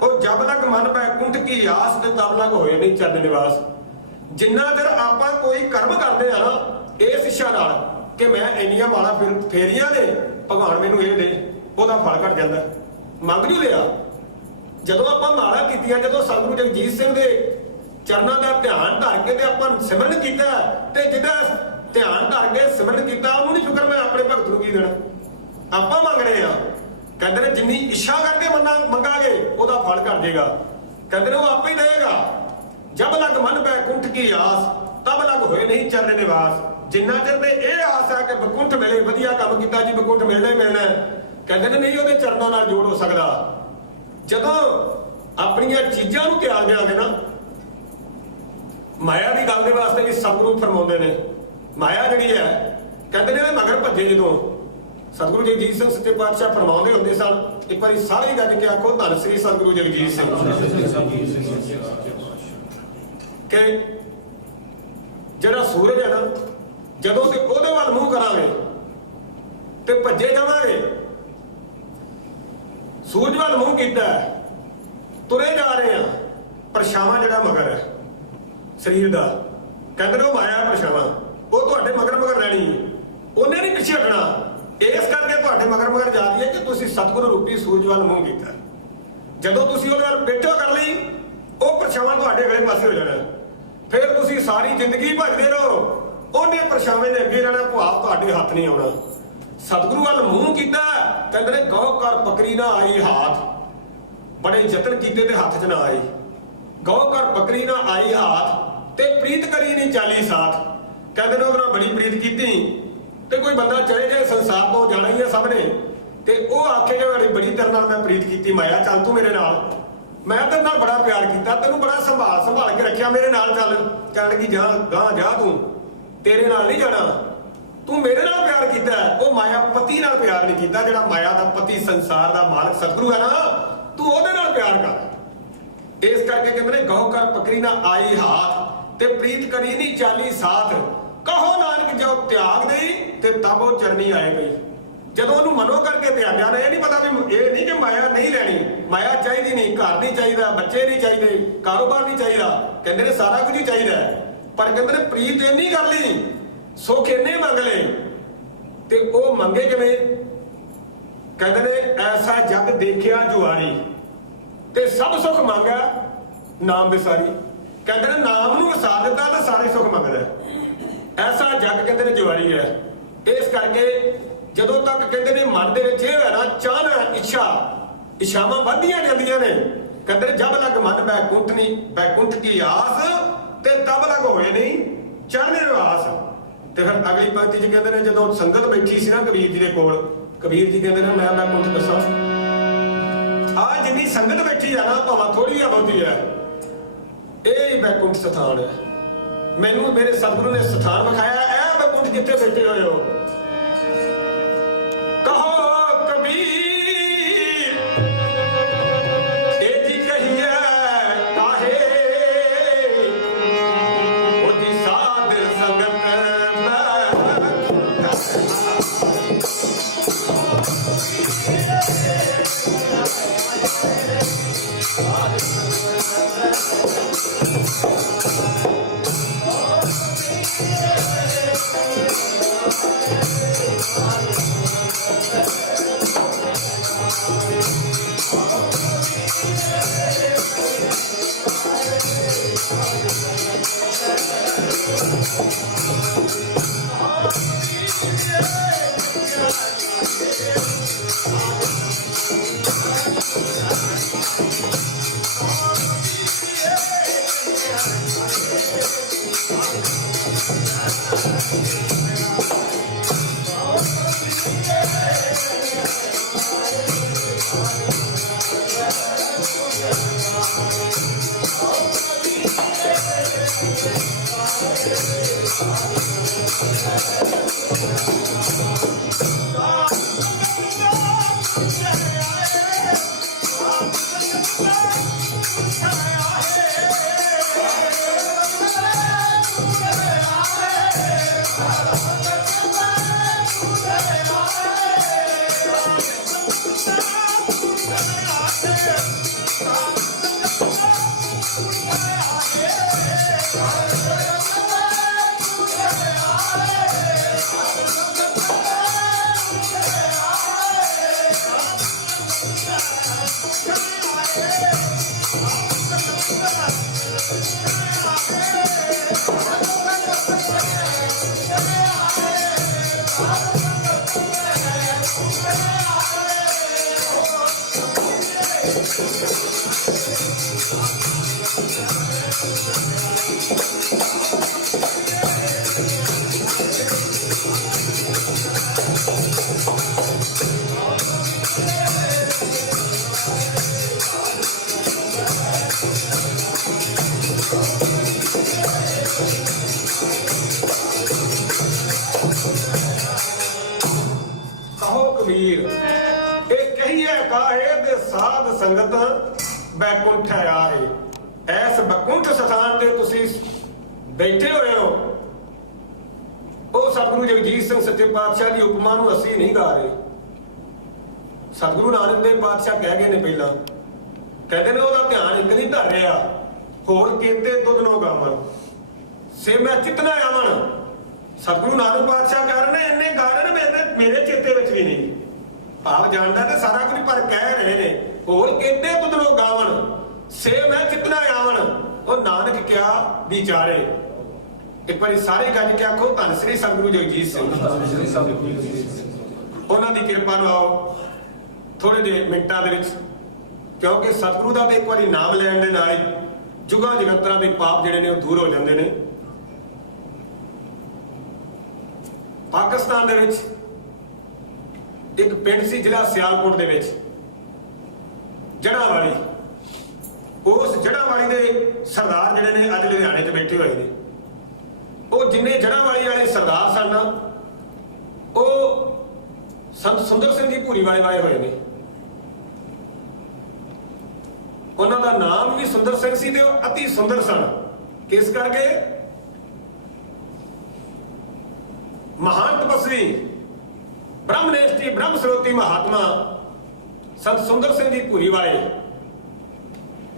ਉਹ ਜਬ ਤੱਕ ਮਨ ਬੈਕੁੰਠ ਕੀ ਆਸ ਤੇ ਤਬ ਤੱਕ ਹੋਏ ਨਹੀਂ ਚਰਨ ਨਿਵਾਸ। ਜਿੰਨਾ ਚਿਰ ਆਪਾਂ ਕੋਈ ਕਰਮ ਕਰਦੇ ਆ ਨਾ ਇਸ ਇੱਛਾ ਨਾਲ ਕਿ ਮੈਂ ਇੰਨੀਆਂ ਮਾਲਾ ਫੇਰੀਆਂ ਨੇ, ਭਗਵਾਨ ਮੈਨੂੰ ਇਹ ਦੇ, ਉਹਦਾ ਫਲ ਘਟ ਜਾਂਦਾ। ਮੰਗ ਨਹੀਂ ਲਿਆ। ਜਦੋਂ ਆਪਾਂ ਮਾਲਾ ਕੀਤੀਆਂ, ਜਦੋਂ ਸਤਿਗੁਰੂ ਜਗਜੀਤ ਸਿੰਘ ਦੇ ਚਰਨਾਂ ਦਾ ਧਿਆਨ ਧਰ ਕੇ ਤੇ ਆਪਾਂ ਸਿਮਰਨ ਕੀਤਾ, ਤੇ ਜਿਹਦਾ ਧਿਆਨ ਧਰ ਕੇ ਸਿਮਰਨ ਕੀਤਾ ਉਹਨੂੰ ਨਹੀਂ ਫਿਕਰ ਮੈਂ ਆਪਣੇ ਭਗਤ ਨੂੰ ਕੀ ਦੇਣਾ। ਆਪਾਂ ਮੰਗ ਰਹੇ ਆ। ਕਹਿੰਦੇ ਨੇ ਜਿੰਨੀ ਇੱਛਾ ਕਰਕੇ ਮੰਗਾਂਗੇ ਉਹਦਾ ਫਲ ਘਟ ਜਾਏਗਾ। ਕਹਿੰਦੇ ਨੇ ਉਹ ਆਪੇ ਹੀ ਦੇਗਾ। ਜਬ ਲਗ ਮਨ ਬੈਕੁੰਠ ਕੀ ਆਸ ਤਬ ਲਗ ਹੋਏ ਨਹੀਂ ਚਰਨ ਨਿਵਾਸ। ਜਿੰਨਾ ਚਿਰ ਤੇ ਇਹ ਆਸ ਹੈ ਕਿ ਬੈਕੁੰਠ ਮਿਲੇ, ਵਧੀਆ ਕੰਮ ਕੀਤਾ ਜੀ ਬੈਕੁੰਠ ਮਿਲਣਾ ਹੀ ਮਿਲਣਾ, ਕਹਿੰਦੇ ਨੇ ਨਹੀਂ ਉਹਦੇ ਚਰਨਾਂ ਨਾਲ ਜੋੜ ਹੋ ਸਕਦਾ। ਜਦੋਂ ਆਪਣੀਆਂ ਚੀਜ਼ਾਂ ਨੂੰ ਤਿਆਗ ਦਿਆਂਗੇ ਨਾ, ਮਾਇਆ ਦੀ ਗੱਲ ਦੇ ਵਾਸਤੇ ਵੀ ਸਤਿਗੁਰੂ ਫਰਮਾਉਂਦੇ ਨੇ, ਮਾਇਆ ਜਿਹੜੀ ਹੈ ਕਹਿੰਦੇ ਨੇ ਮਗਰ ਭੱਜੇ। ਜਦੋਂ ਸਤਿਗੁਰੂ ਜਗਜੀਤ ਸਿੰਘ ਸੱਚੇ ਪਾਤਸ਼ਾਹ ਫਰਮਾਉਂਦੇ ਹੁੰਦੇ ਸਨ, ਇੱਕ ਵਾਰੀ ਸਾਰੇ ਗੱਜ ਕੇ ਆਖੋ ਧੰਨ ਸ੍ਰੀ ਸਤਿਗੁਰੂ ਜਗਜੀਤ ਸਿੰਘ, ਕਿ ਜਿਹੜਾ ਸੂਰਜ ਹੈ ਨਾ, ਜਦੋਂ ਤੇ ਉਹਦੇ ਵੱਲ ਮੂੰਹ ਕਰਾਂਗੇ ਤੇ ਭੱਜੇ ਜਾਵਾਂਗੇ। ਸੂਰਜ ਵੱਲ ਮੂੰਹ ਕੀਤਾ, ਤੁਰੇ ਜਾ ਰਹੇ ਆ, ਪਰਛਾਵਾਂ ਜਿਹੜਾ ਮਗਰ ਹੈ ਸਰੀਰ ਦਾ, ਕਹਿੰਦੇ ਨੇ ਉਹ ਮਾਇਆ ਪਰਛਾਵਾਂ, ਉਹ ਤੁਹਾਡੇ ਮਗਰ ਮਗਰ ਰਹਿਣੀ, ਉਹਨੇ ਨਹੀਂ ਪਿੱਛੇ ਹਟਣਾ। ਇਸ ਕਰਕੇ ਤੁਹਾਡੇ ਮਗਰ ਮਗਰ ਜਾ ਰਹੀ ਹੈ ਕਿ ਤੁਸੀਂ ਸਤਿਗੁਰੂ ਰੂਪੀ ਸੂਰਜ ਵੱਲ ਮੂੰਹ ਕੀਤਾ। ਜਦੋਂ ਤੁਸੀਂ ਉਹਦੇ ਵੱਲ ਬੈਠੋ ਕਰ ਲਈ, ਉਹ ਪਰਛਾਵਾਂ ਤੁਹਾਡੇ ਅਗਲੇ ਪਾਸੇ ਹੋ ਜਾਣਾ। ਫਿਰ ਤੁਸੀਂ ਸਾਰੀ ਜ਼ਿੰਦਗੀ ਭੱਜਦੇ ਰਹੋ, ਉਹਨੇ ਪਰਛਾਵੇਂ ਨੇ ਅੱਗੇ ਰਹਿਣਾ, ਭਾਵ ਤੁਹਾਡੇ ਹੱਥ ਨਹੀਂ ਆਉਣਾ। ਸਤਿਗੁਰੂ ਵੱਲ ਮੂੰਹ ਕੀਤਾ, ਕਹਿੰਦੇ ਨੇ ਗਹੁ ਕਰ ਪਕੜੀ ਨਾ ਆਈ ਹਾਥ। ਬੜੇ ਯਤਨ ਕੀਤੇ ਤੇ ਹੱਥ 'ਚ ਨਾ ਆਈ। ਗਹੁ ਕਰ ਪਕੜੀ ਨਾ ਆਈ ਹਾਥ, ਤੇ ਪ੍ਰੀਤ ਕਰੀ ਨਹੀਂ ਚਾਲੀ ਸਾਥ। ਕਹਿੰਦੇ ਨੇ ਉਹਦੇ ਨਾਲ ਬੜੀ ਪ੍ਰੀਤ ਕੀਤੀ। ਤੇ ਕੋਈ ਬੰਦਾ ਚਲੇ ਜਾਏ ਸੰਸਾਰ ਤੋਂ, ਜਾਣਾ ਹੀ ਹੈ ਸਭ ਨੇ, ਤੇ ਉਹ ਆਖੇ ਜੇ ਬੜੀ ਤੇਰੇ ਨਾਲ ਮੈਂ ਪ੍ਰੀਤ ਕੀਤੀ, ਮਾਇਆ ਚੱਲ ਤੂੰ ਮੇਰੇ ਨਾਲ, ਮੈਂ ਤੇਰੇ ਨਾਲ ਬੜਾ ਪਿਆਰ ਕੀਤਾ, ਤੈਨੂੰ ਬੜਾ ਸੰਭਾਲ ਕੇ ਰੱਖਿਆ, ਮੇਰੇ ਨਾਲ ਚੱਲ। ਕਹਿਣ ਲੱਗੀ ਜਾ ਗਾਂ ਜਾ, ਤੂੰ ਤੇਰੇ ਨਾਲ ਨਹੀਂ ਜਾਣਾ, ਤੂੰ ਮੇਰੇ ਨਾਲ ਪਿਆਰ ਕੀਤਾ। ਉਹ ਮਾਇਆ ਪਤੀ ਨਾਲ ਪਿਆਰ ਨਹੀਂ ਕੀਤਾ। ਜਿਹੜਾ ਮਾਇਆ ਦਾ ਪਤੀ, ਸੰਸਾਰ ਦਾ ਮਾਲਕ ਸਤਿਗੁਰੂ ਹੈ ਨਾ, ਤੂੰ ਉਹਦੇ ਨਾਲ ਪਿਆਰ ਕਰ। ਇਸ ਕਰਕੇ ਕਹਿੰਦੇ ਨੇ ਗਹੁ ਕਰ ਪਕੜੀ ਨਾ ਆਈ ਹਾਥ, ਤੇ ਪ੍ਰੀਤ ਕਰੀ ਨਹੀਂ ਚਾਲੀ ਸਾਥ। ਕਹੋ ਨਾਨਕ ਜੋ ਤਿਆਗ ਨਹੀਂ ਤੇ ਤਬ ਉਹ ਚਰਨੀ ਆਏ ਗਈ। ਜਦੋਂ ਉਹਨੂੰ ਮਨੋ ਕਰਕੇ ਤਿਆਗਿਆ ਨਾ, ਇਹ ਨਹੀਂ ਪਤਾ ਵੀ ਇਹ ਨਹੀਂ ਕਿ ਮਾਇਆ ਨਹੀਂ ਲੈਣੀ, ਮਾਇਆ ਚਾਹੀਦੀ ਨਹੀਂ, ਘਰ ਨਹੀਂ ਚਾਹੀਦਾ, ਬੱਚੇ ਨਹੀਂ ਚਾਹੀਦੇ, ਕਾਰੋਬਾਰ ਨਹੀਂ ਚਾਹੀਦਾ, ਕਹਿੰਦੇ ਨੇ ਸਾਰਾ ਕੁਝ ਹੀ ਚਾਹੀਦਾ। ਪਰ ਕਹਿੰਦੇ ਨੇ ਪ੍ਰੀਤ ਇੰਨੀ ਕਰ ਲਈ, ਸੁੱਖ ਇੰਨੇ ਮੰਗ ਲਏ, ਤੇ ਉਹ ਮੰਗੇ ਕਿਵੇਂ? ਕਹਿੰਦੇ ਨੇ ਐਸਾ ਜਗ ਦੇਖਿਆ ਜੁਆਰੀ, ਤੇ ਸਭ ਸੁੱਖ ਮੰਗਿਆ ਨਾਮ ਵਿਸਾਰੀ। ਕਹਿੰਦੇ ਨੇ ਨਾਮ ਨੂੰ ਵਸਾ ਦਿੱਤਾ ਤਾਂ ਸਾਰੇ ਸੁੱਖ ਮੰਗਦਾ। ਐਸਾ ਜਗ ਕਹਿੰਦੇ ਨੇ ਜੁਆਰੀ ਹੈ, इस करके जदों तक कहते ने मन दे विच इह होया ना चाहना इच्छावां वधदियां जांदियां ने, कहते जब लग मन बैकुंठ नहीं बैकुंठ की आस ते तब लग होए नहीं चढ़ने आस। ते फिर अगली पंक्ति च कहते ने जदों संगत बैठी सी ना कबीर जी दे कोल, कबीर जी कहते ने मैं बैकुंठ दसां आ जिन्नी संगत बैठी है ना भावां थोड़ी आ बहुती है, यह बैकुंठ स्थान है। मैनू मेरे सतगुरु ने स्थान विखाया है बैकुंठ जिथे बैठे हुए हो। कहो कबीर ए जी कहिए काहे ओ जी साध संगत साध संगत बैकुंठ आए। ऐस बैकुंठ स्थान ते तुसी बैठे हुए हो। सतगुरु जगजीत सिंह सच्चे पातशाह की उपमा नूं असीं नहीं गा रहे। सतगुरु नानक देव पातशाह कह गए ने पहला, कहते ने ओहदा ध्यान एक नहीं धर रहा, होर केते दुध नो गावन से मैं चितना आवन। सतगुरु नानक पातशाह कह रहे ने इन्ने गा रहे ने मेरे चेते विच भी नहीं, भाव जानता तो सारा कुछ पर कह रहे ने होर केते दुध नो गावन से मैं चितना आवन। और नानक क्या विचारे। एक बार सारे गज के आखो धन श्री सतगुरु जगजीत सिंह, उन्हां दी किरपा नाल थोड़े जे मिनटां दे विच, क्योंकि सतगुरु दा एक बार नाम लैण दे नाल ही जुगां जगंतरां दे पाप जिहड़े ने दूर हो जांदे ने। पाकिस्तान दे विच एक पिंड सी जिला सियालकोट दे विच जड़ावाली। उस जड़ावाली दे सरदार जिहड़े ने अज लुधियाणे च बैठे हुए ने, वो जिन्ने जड़ावाली वाले सरदार सन वो संत सुंदर सिंह जी भूरी वाले आए हुए ने। उन्हों का नाम भी सुंदर सिंह सी ते अति सुंदर सन। किस करके महान तपस्वी ब्रह्मनिष्ठी ब्रह्म स्रोती महात्मा संत सुंदर सिंह जी भूरी वाले,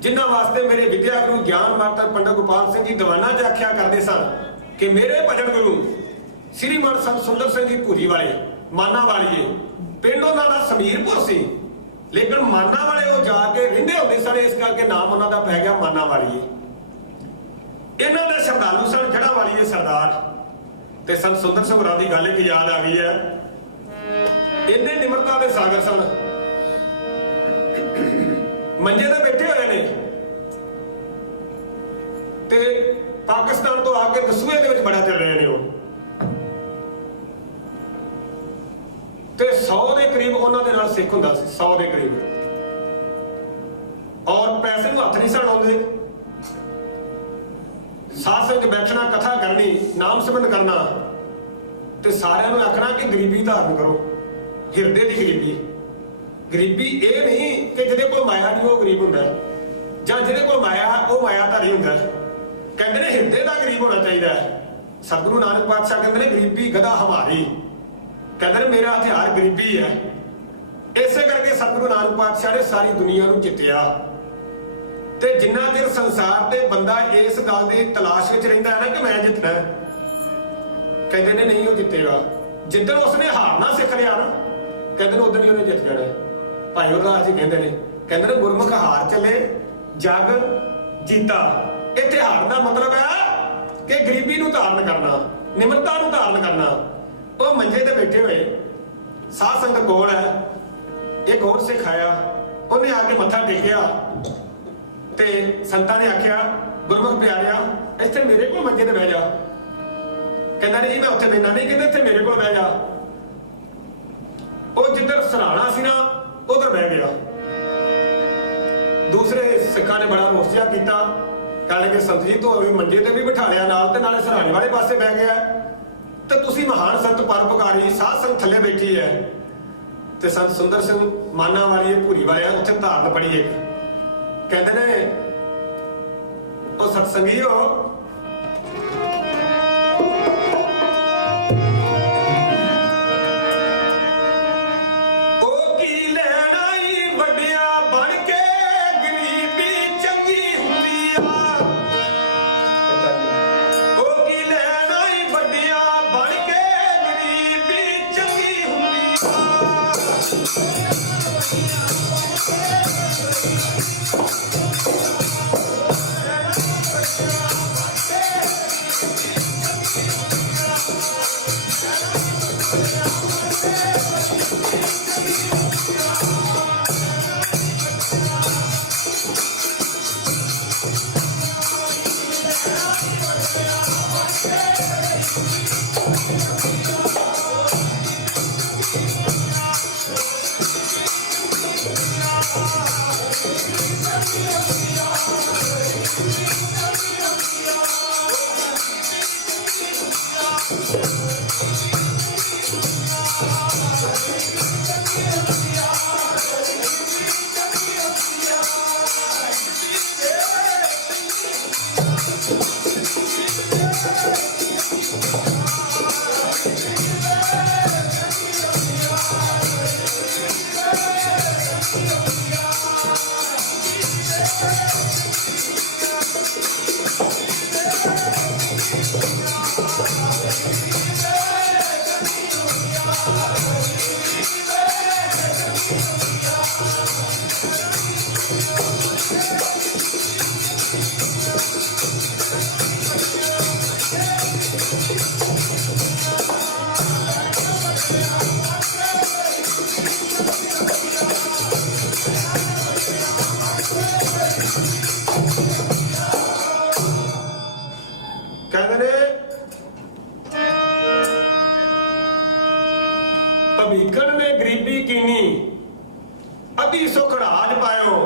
जिन्हों वास्ते मेरे विद्या गुरु ज्ञान माता पंडित गोपाल सिंह जी दीवाना च आख्या करते सन कि मेरे भजन गुरु श्रीमान संत सुंदर सिंह जी भूरी वाले माना वालीए। पिंड उन्होंने समीरपुर सी, लेकिन माना वाले वो जाके रहिंदे होंदे सन, इस करके नाम उन्हों का पै गया माना वालीए। इन्हों के श्रद्धालु सन जड़ा वालीए सरदार। ਤੇ ਸੰਤ ਸੁੰਦਰ ਸਿੰਘ ਹੋਰਾਂ ਦੀ ਗੱਲ ਇੱਕ ਯਾਦ ਆ ਗਈ ਹੈ। ਇੰਨੇ ਨਿਮਰਤਾ ਦੇ ਸਾਗਰ ਸਨ, ਮੰਜੇ ਤੇ ਬੈਠੇ ਹੋਏ ਨੇ ਤੇ ਪਾਕਿਸਤਾਨ ਤੋਂ ਆ ਕੇ ਦਸੂਏ ਦੇ ਵਿੱਚ ਬੜਾ ਚੱਲ ਰਹੇ ਨੇ ਉਹ, ਤੇ 100 ਦੇ ਕਰੀਬ ਉਹਨਾਂ ਦੇ ਨਾਲ ਸਿੱਖ ਹੁੰਦਾ ਸੀ, 100 ਦੇ ਕਰੀਬ, ਔਰ ਪੈਸੇ ਨੂੰ ਹੱਥ ਨਹੀਂ ਸਣ ਆਉਂਦੇ। ਸਾਧ ਸੰਗਤ ਬੈਠਣਾ, ਕਥਾ ਕਰਨੀ, ਨਾਮ ਸਿਮਰਨ ਕਰਨਾ, ਤੇ ਸਾਰਿਆਂ ਨੂੰ ਆਖਣਾ ਕਿ ਗਰੀਬੀ ਧਾਰਨ ਕਰੋ, ਹਿਰਦੇ ਦੀ ਗਰੀਬੀ। ਗਰੀਬੀ ਇਹ ਨਹੀਂ ਕਿ ਜਿਹਦੇ ਕੋਲ ਮਾਇਆ ਨਹੀਂ ਉਹ ਗਰੀਬ ਹੁੰਦਾ, ਜਾਂ ਜਿਹਦੇ ਕੋਲ ਮਾਇਆ ਉਹ ਮਾਇਆਧਾਰੀ ਹੁੰਦਾ। ਕਹਿੰਦੇ ਨੇ ਹਿਰਦੇ ਦਾ ਗਰੀਬ ਹੋਣਾ ਚਾਹੀਦਾ ਹੈ। ਸਤਿਗੁਰੂ ਨਾਨਕ ਪਾਤਸ਼ਾਹ ਕਹਿੰਦੇ ਨੇ ਗਰੀਬੀ ਗਦਾ ਹਮਾਰੀ, ਕਹਿੰਦੇ ਨੇ ਮੇਰਾ ਹਥਿਆਰ ਗਰੀਬੀ ਹੈ। ਇਸੇ ਕਰਕੇ ਸਤਿਗੁਰੂ ਨਾਨਕ ਪਾਤਸ਼ਾਹ ਨੇ ਸਾਰੀ ਦੁਨੀਆ ਨੂੰ ਜਿੱਤਿਆ। ਤੇ ਜਿੰਨਾ ਚਿਰ ਸੰਸਾਰ ਤੇ ਬੰਦਾ ਇਸ ਗੱਲ ਦੀ ਤਲਾਸ਼ ਵਿੱਚ ਰਹਿੰਦਾ ਹੈ ਨਾ ਕਿ ਮੈਂ ਜਿੱਤਣਾ, ਕਹਿੰਦੇ ਨੇ ਨਹੀਂ ਉਹ ਜਿੱਤੇਗਾ। ਜਿੱਦਣ ਉਸਨੇ ਹਾਰਨਾ ਸਿੱਖ ਲਿਆ ਨਾ, ਕਹਿੰਦੇ ਨੇ ਉਦੋਂ ਹੀ ਉਹਨੇ ਜਿੱਤ ਜਾਣਾ। ਭਾਈ ਗੁਰਦਾਸ ਜੀ ਕਹਿੰਦੇ ਨੇ ਗੁਰਮੁਖ ਹਾਰ ਚਲੇ ਜਗ ਜੀਤਾ। ਇੱਥੇ ਹਾਰ ਦਾ ਮਤਲਬ ਹੈ ਕਿ ਗਰੀਬੀ ਨੂੰ ਧਾਰਨ ਕਰਨਾ, ਨਿਮਰਤਾ ਨੂੰ ਧਾਰਨ ਕਰਨਾ। ਉਹ ਮੰਜੇ ਤੇ ਬੈਠੇ ਹੋਏ ਸਾਧ ਸੰਗਤ ਕੋਲ ਹੈ, ਇੱਕ ਹੋਰ ਸਿੱਖ ਆਇਆ, ਉਹਨੇ ਆ ਕੇ ਮੱਥਾ ਟੇਕਿਆ ਤੇ ਸੰਤਾਂ ਨੇ ਆਖਿਆ ਗੁਰਮੁਖ ਪਿਆਰਿਆ ਇੱਥੇ ਮੇਰੇ ਕੋਲ ਮੰਜੇ ਤੇ ਬਹਿ ਜਾ। ਕਹਿੰਦਾ ਨਹੀਂ ਜੀ ਮੈਂ ਉੱਥੇ ਬੈਠਣਾ ਨਹੀਂ, ਕਹਿੰਦੇ ਇੱਥੇ ਮੇਰੇ ਕੋਲ ਬਹਿ ਜਾ। ਉਹ ਜਿੱਧਰ ਸਰਾਣਾ ਸੀ ਨਾ ਉਧਰ ਬਹਿ ਗਿਆ। ਦੂਸਰੇ ਸਿੱਖਾਂ ਨੇ ਬੜਾ ਰੋਸ ਜਿਹਾ ਕੀਤਾ, ਕਹਿੰਦੇ ਕਿ ਸੰਤ ਜੀ ਤੋਂ ਮੰਜੇ ਤੇ ਵੀ ਬਿਠਾ ਲਿਆ ਨਾਲ, ਤੇ ਨਾਲੇ ਸਰਾਣੇ ਵਾਲੇ ਪਾਸੇ ਬਹਿ ਗਿਆ, ਤੇ ਤੁਸੀਂ ਮਹਾਨ ਸੰਤ ਪਰਉਪਕਾਰੀ ਸਾਧ ਸੰਗਤ ਥੱਲੇ ਬੈਠੀ ਹੈ। ਤੇ ਸੰਤ ਸੁੰਦਰ ਸਿੰਘ ਮਾਨਾ ਵਾਲੀ ਭੂਰੀ ਵਾਲਿਆ ਉੱਥੇ ਧਾਰਨ ਪੜੀ ਇੱਕ, ਕਹਿੰਦੇ ਨੇ ਉਹ ਸਤਸੰਗੀਓ ਭੀਖਣ ਨੇ ਗਰੀਬੀ ਕੀਨੀ ਅਤੀ ਸੁਖ ਰਾਜ ਪਾਇਓ,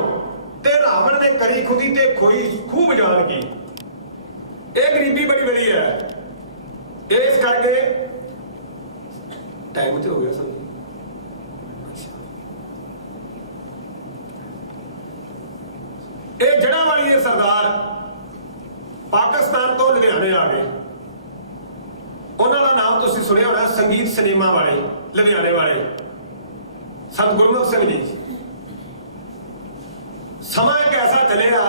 ਤੇ ਰਾਵਣ ਨੇ ਕਰੀ ਖੁਦੀ ਤੇ ਖੋਈ ਖੂਬ ਜਾਣ ਕੀ। ਇਹ ਗਰੀਬੀ ਬੜੀ ਬੜੀ ਹੈ। ਇਸ ਕਰਕੇ ਟਾਈਮ ਤੇ ਹੋ ਗਿਆ ਸਭ। ਇਹ ਜੜ੍ਹਾਂ ਵਾਲੀ ਦੇ ਸਰਦਾਰ ਪਾਕਿਸਤਾਨ ਤੋਂ ਲੁਧਿਆਣੇ ਆ ਗਏ। ਉਹਨਾਂ ਦਾ ਨਾਮ ਤੁਸੀਂ ਸੁਣਿਆ ਹੋਣਾ, ਸੰਗੀਤ ਸਿਨੇਮਾ ਵਾਲੇ ਲੁਧਿਆਣੇ ਵਾਲੇ ਸੰਤ ਗੁਰਮੁਖ ਸਿੰਘ ਜੀ। ਸਮਾਂ ਇੱਕ ਐਸਾ ਚੱਲਿਆ,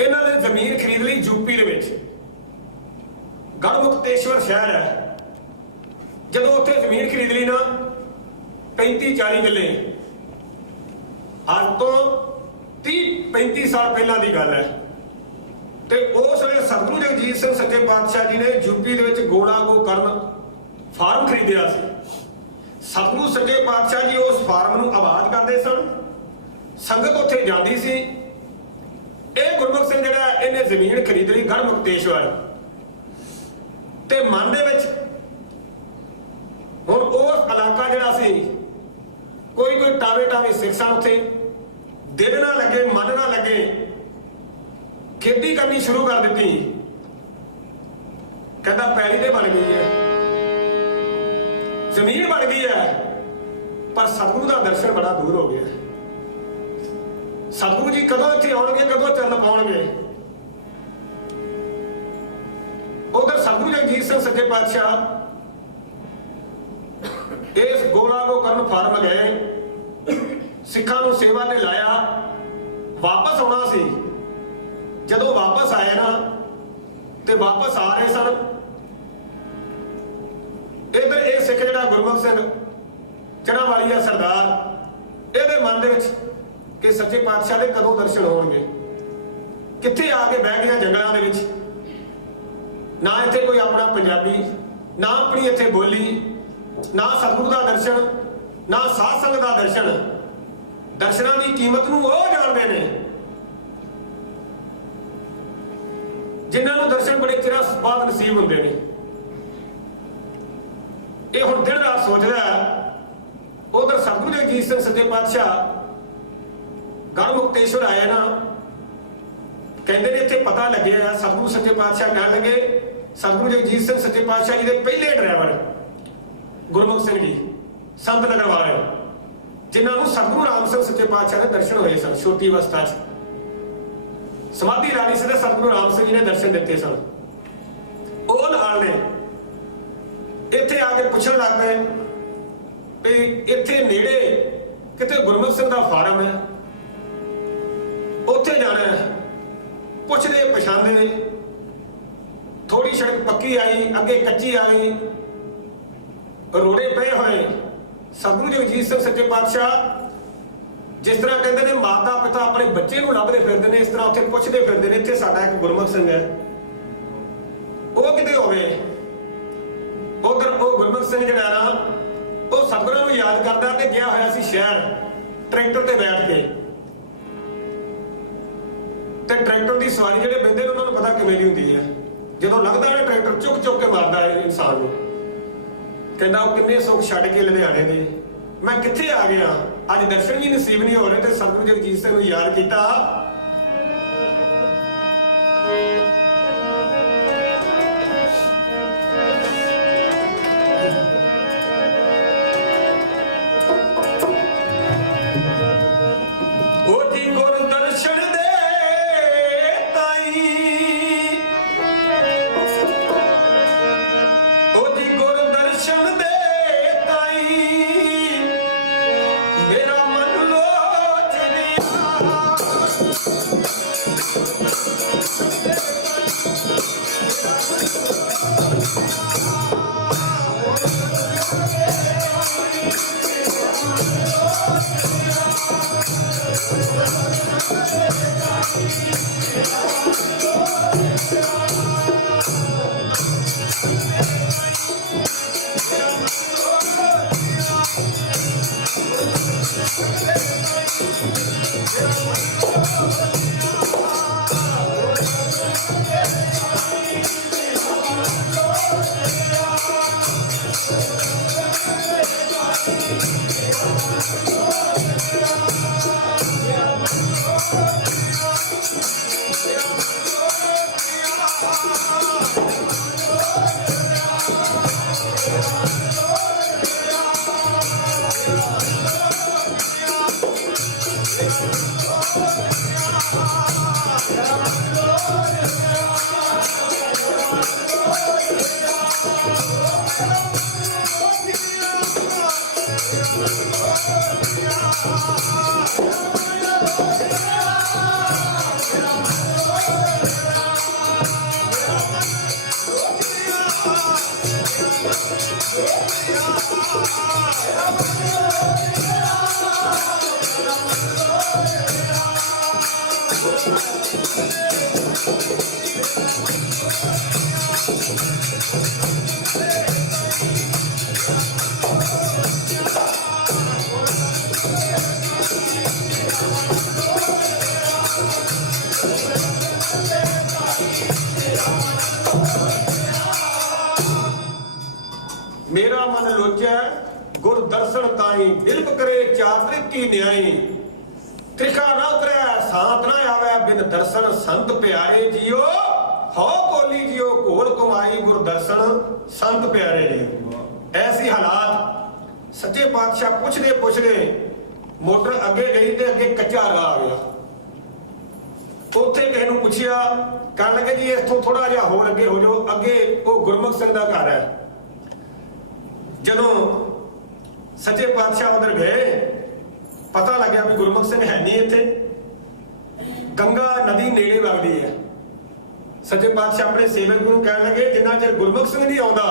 ਇਹਨਾਂ ਨੇ ਜ਼ਮੀਨ ਖਰੀਦ ਲਈ ਯੂਪੀ ਦੇ ਵਿੱਚ, ਗੜ੍ਹਮੁਕਤੇਸ਼ਵਰ ਸ਼ਹਿਰ ਹੈ। ਜਦੋਂ ਉੱਥੇ ਜ਼ਮੀਨ ਖਰੀਦ ਲਈ ਨਾ 35-40 ਕਿੱਲੇ, ਅੱਜ ਤੋਂ 30-35 ਸਾਲ ਪਹਿਲਾਂ ਦੀ ਗੱਲ ਹੈ। ਤੇ ਉਸ ਵੇਲੇ ਸਤਿਗੁਰੂ ਜਗਜੀਤ ਸਿੰਘ ਸੱਚੇ ਪਾਤਸ਼ਾਹ ਜੀ ਨੇ यूपी ਦੇ ਵਿੱਚ ਗੋਲਾ ਗੋਕਰਨ ਫਾਰਮ ਖਰੀਦਿਆ ਸੀ। ਸਤਿਗੁਰੂ ਸੱਚੇ ਪਾਤਸ਼ਾਹ ਜੀ ਉਸ ਫਾਰਮ ਨੂੰ ਆਬਾਦ ਕਰਦੇ ਸਨ, ਸੰਗਤ ਉੱਥੇ ਜਾਂਦੀ ਸੀ। ਇਹ ਗੁਰਮੁਖ ਸਿੰਘ ਜਿਹੜਾ ਇਹਨੇ ਜ਼ਮੀਨ ਖਰੀਦ ਲਈ ਗੜ ਮੁਕਤੇਸ਼ਵਰ, ਤੇ ਮਨ ਦੇ ਵਿੱਚ ਹੁਣ ਉਸ ਇਲਾਕਾ ਜਿਹੜਾ ਸੀ ਕੋਈ ਟਾਵੇ ਸਿਰਸਾਂ ਉੱਥੇ ਦਿਲ ਨਾ ਲੱਗੇ ਮਨ ਨਾ ਲੱਗੇ, ਖੇਤੀ ਕਰਨੀ ਸ਼ੁਰੂ ਕਰ ਦਿੱਤੀ। ਕਹਿੰਦਾ ਪੈਲੀ ਤੇ ਬਣ ਗਈ ਹੈ, ਜ਼ਮੀਨ ਬਣ ਗਈ ਹੈ, ਪਰ ਸਤਿਗੁਰੂ ਦਾ ਦਰਸ਼ਨ ਬੜਾ ਦੂਰ ਹੋ ਗਿਆ। ਸਤਿਗੁਰੂ ਜੀ ਕਦੋਂ ਇੱਥੇ ਆਉਣਗੇ, ਕਦੋਂ ਚੱਲ ਪਾਉਣਗੇ? ਉਧਰ ਸਤਿਗੁਰੂ ਜਗਜੀਤ ਸਿੰਘ ਸੱਚੇ ਪਾਤਸ਼ਾਹ ਇਸ ਗੋਲਾ ਗੋਕਰਨ ਫਾਰਮ ਗਏ, ਸਿੱਖਾਂ ਨੂੰ ਸੇਵਾ ਤੇ ਲਾਇਆ, ਵਾਪਸ ਆਉਣਾ ਸੀ। ਜਦੋਂ ਵਾਪਸ ਆਏ ਨਾ ਤੇ ਵਾਪਸ ਆ ਰਹੇ ਸਨ, ਇਧਰ ਇਹ ਸਿੱਖ ਜਿਹੜਾ ਗੁਰਮੁਖ ਸਿੰਘ ਚੜਾ ਵਾਲੀ ਆ ਸਰਦਾਰ, ਇਹਦੇ ਮਨ ਦੇ ਵਿੱਚ ਕਿ ਸੱਚੇ ਪਾਤਸ਼ਾਹ ਦੇ ਕਦੋਂ ਦਰਸ਼ਨ ਹੋਣਗੇ। ਕਿੱਥੇ ਆ ਕੇ ਬਹਿ ਗਿਆ ਜੰਗਲਾਂ ਦੇ ਵਿੱਚ, ਨਾ ਇੱਥੇ ਕੋਈ ਆਪਣਾ ਪੰਜਾਬੀ, ਨਾ ਆਪਣੀ ਇੱਥੇ ਬੋਲੀ, ਨਾ ਸਤਿਗੁਰੂ ਦਾ ਦਰਸ਼ਨ, ਨਾ ਸਾਧ ਸੰਗਤ ਦਾ ਦਰਸ਼ਨ। ਦਰਸ਼ਨਾਂ ਦੀ ਕੀਮਤ ਨੂੰ ਉਹ ਜਾਣਦੇ ਨੇ ਜਿਨ੍ਹਾਂ ਨੂੰ ਦਰਸ਼ਨ ਬੜੇ ਚਿਰਾਂ ਬਾਅਦ ਨਸੀਬ ਹੁੰਦੇ ਨੇ। ਇਹ ਹੁਣ ਦਿਨ ਰਾਤ ਸੋਚਦਾ। ਉਧਰ ਸਤਿਗੁਰੂ ਜਗਜੀਤ ਸਿੰਘ ਸੱਚੇ ਪਾਤਸ਼ਾਹ ਗੜ ਮੁਕਤੇਸ਼ਵਰ ਆਏ ਨਾ, ਕਹਿੰਦੇ ਨੇ ਇੱਥੇ ਪਤਾ ਲੱਗਿਆ, ਸਤਿਗੁਰੂ ਸੱਚੇ ਪਾਤਸ਼ਾਹ ਕਹਿਣ ਲੱਗੇ, ਸਤਿਗੁਰੂ ਜਗਜੀਤ ਸਿੰਘ ਸੱਚੇ ਪਾਤਸ਼ਾਹ ਜੀ ਦੇ ਪਹਿਲੇ ਡਰਾਈਵਰ ਗੁਰਮੁਖ ਸਿੰਘ ਜੀ ਸੰਤ ਨਗਰ ਵਾਲੇ, ਜਿਨ੍ਹਾਂ ਨੂੰ ਸਤਿਗੁਰੂ ਰਾਮ ਸਿੰਘ ਸੱਚੇ ਪਾਤਸ਼ਾਹ ਦੇ ਦਰਸ਼ਨ ਹੋਏ ਸਨ ਛੋਟੀ ਅਵਸਥਾ 'ਚ। ਸਮਾਧੀ ਲਾਣੀ ਸੀ ਤੇ ਸਤਿਗੁਰੂ ਰਾਮ ਸਿੰਘ ਜੀ ਨੇ ਦਰਸ਼ਨ ਦਿੱਤੇ ਸਨ। ਉਹ ਨਾਲ ਨੇ ਇੱਥੇ ਆ ਕੇ ਪੁੱਛਣ ਲੱਗ ਪਏ ਵੀ ਇੱਥੇ ਨੇੜੇ ਕਿਤੇ ਗੁਰਮੁਖ ਸਿੰਘ ਦਾ ਫਾਰਮ ਹੈ, ਉੱਥੇ ਜਾਣਾ ਹੈ। ਪੁੱਛਦੇ ਪਛਾਣਦੇ, ਥੋੜੀ ਸੜਕ ਪੱਕੀ ਆਈ, ਅੱਗੇ ਕੱਚੀ ਆਈ, ਰੋੜੇ ਪਏ ਹੋਏ। ਸਤਿਗੁਰੂ ਜਗਜੀਤ ਸਿੰਘ ਸੱਚੇ ਪਾਤਸ਼ਾਹ ਜਿਸ ਤਰ੍ਹਾਂ ਕਹਿੰਦੇ ਨੇ ਮਾਤਾ ਪਿਤਾ ਆਪਣੇ ਬੱਚੇ ਨੂੰ ਲੱਭਦੇ ਫਿਰਦੇ ਨੇ, ਇਸ ਤਰ੍ਹਾਂ ਉੱਥੇ ਪੁੱਛਦੇ ਫਿਰਦੇ ਨੇ, ਇੱਥੇ ਸਾਡਾ ਇੱਕ ਗੁਰਮੁਖ ਸਿੰਘ ਹੈ, ਉਹ ਕਿਤੇ ਹੋਵੇ। ਉਧਰ ਉਹ ਗੁਰਮੁਖ ਸਿੰਘ ਜਿਹੜਾ ਨਾ, ਉਹ ਸਤਿਗੁਰਾਂ ਨੂੰ ਯਾਦ ਕਰਦਾ ਤੇ ਗਿਆ ਹੋਇਆ ਸੀ ਸ਼ਹਿਰ ਟਰੈਕਟਰ ਤੇ ਬੈਠ ਕੇ। ਤੇ ਟਰੈਕਟਰ ਦੀ ਸਵਾਰੀ ਜਿਹੜੇ ਬੰਦੇ ਨੇ ਉਹਨਾਂ ਨੂੰ ਪਤਾ ਕਿਵੇਂ ਦੀ ਹੁੰਦੀ ਹੈ, ਜਦੋਂ ਲੱਗਦਾ ਹੈ ਟਰੈਕਟਰ ਚੁੱਕ ਚੁੱਕ ਕੇ ਮਾਰਦਾ ਹੈ ਇਨਸਾਨ ਨੂੰ। ਕਹਿੰਦਾ ਉਹ ਕਿੰਨੇ ਸੁੱਖ ਛੱਡ ਕੇ ਲੁਧਿਆਣੇ ਦੇ ਮੈਂ ਕਿੱਥੇ ਆ ਗਿਆ, ਅੱਜ ਦਰਸ਼ਨ ਵੀ ਨਸੀਬ ਨਹੀਂ ਹੋ ਰਹੇ। ਤੇ ਸਤਿਗੁਰੂ ਜਗਜੀਤ ਸਿੰਘ ਨੂੰ ਯਾਦ ਕੀਤਾ। ਉਹ ਜੀ ਗੁਰ ਦਰਸ਼ਨ ਦੇ ਤਾਈ, ਉਹ ਜੀ ਗੁਰ ਦਰਸ਼ਨ ਦੇ ਤਾਈ, ਮੇਰਾ ਮਨ ਲੋਚ ਰਿਹਾ। दर्शन ताई बिल्प करे चात्रिक की न्याई त्रिखा ना उतरै सांत ना आवे बिन दर्शन संत प्यारे जियो हो कोली जियो घोल कमाई गुर दर्शन संत प्यारे जियो। ऐसी हालात सच्चे पातशाह पुछदे मोटर अगे गई ते अगे कच्चा राह आ गया। ਉੱਥੇ ਕਿਸੇ ਨੂੰ ਪੁੱਛਿਆ ਕਹਿਣ ਲੱਗੇ ਜੀ ਇੱਥੋਂ ਥੋੜਾ ਜਿਹਾ ਹੋਰ ਅੱਗੇ ਹੋ ਜਾਓ ਅੱਗੇ ਉਹ ਗੁਰਮੁਖ ਸਿੰਘ ਦਾ ਘਰ ਹੈ। ਜਦੋਂ ਸੱਚੇ ਪਾਤਸ਼ਾਹ ਉਧਰ ਗਏ ਪਤਾ ਲੱਗਿਆ ਵੀ ਗੁਰਮੁਖ ਸਿੰਘ ਹੈ ਨਹੀਂ ਇੱਥੇ। ਗੰਗਾ ਨਦੀ ਨੇੜੇ ਵਗਦੀ ਹੈ। ਸੱਚੇ ਪਾਤਸ਼ਾਹ ਆਪਣੇ ਸੇਵਕ ਨੂੰ ਕਹਿਣ ਲੱਗੇ ਜਿੰਨਾ ਚਿਰ ਗੁਰਮੁਖ ਸਿੰਘ ਨਹੀਂ ਆਉਂਦਾ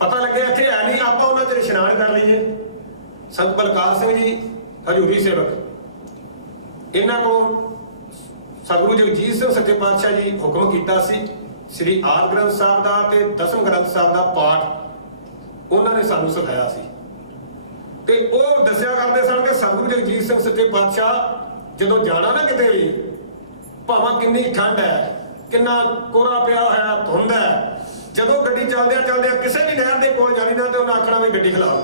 ਪਤਾ ਲੱਗਿਆ ਇੱਥੇ ਹੈ ਨਹੀਂ ਆਪਾਂ ਉਹਨਾਂ ਚਿਰ ਇਸ਼ਨਾਨ ਕਰ ਲਈਏ। ਸੰਤ ਬਲਕਾਰ ਸਿੰਘ ਜੀ ਹਜ਼ੂਰੀ ਸੇਵਕ ਇਹਨਾਂ ਕੋਲ ਸਤਿਗੁਰੂ ਜਗਜੀਤ ਸਿੰਘ ਸੱਚੇ ਪਾਤਸ਼ਾਹ ਜੀ ਹੁਕਮ ਕੀਤਾ ਸੀ ਸ੍ਰੀ ਆਦਿ ਗ੍ਰੰਥ ਸਾਹਿਬ ਦਾ ਤੇ ਦਸਮ ਗ੍ਰੰਥ ਸਾਹਿਬ ਦਾ ਪਾਠ ਉਹਨਾਂ ਨੇ ਸਾਨੂੰ ਸਿਖਾਇਆ ਸੀ ਤੇ ਉਹ ਦੱਸਿਆ ਕਰਦੇ ਸਨ ਕਿ ਸਤਿਗੁਰੂ ਜਗਜੀਤ ਸਿੰਘ ਸੱਚੇ ਪਾਤਸ਼ਾਹ ਜਦੋਂ ਜਾਣਾ ਨਾ ਕਿਤੇ ਵੀ ਭਾਵੇਂ ਕਿੰਨੀ ਠੰਡ ਹੈ ਕਿੰਨਾ ਕੋਰਾ ਪਿਆ ਹੋਇਆ ਧੁੰਦ ਹੈ ਜਦੋਂ ਗੱਡੀ ਚੱਲਦਿਆਂ ਕਿਸੇ ਵੀ ਨਹਿਰ ਦੇ ਕੋਲ ਜਾਣੀ ਨਾ ਤੇ ਉਹਨਾਂ ਆਖਣਾ ਵੀ ਗੱਡੀ ਖਿਲਾਓ।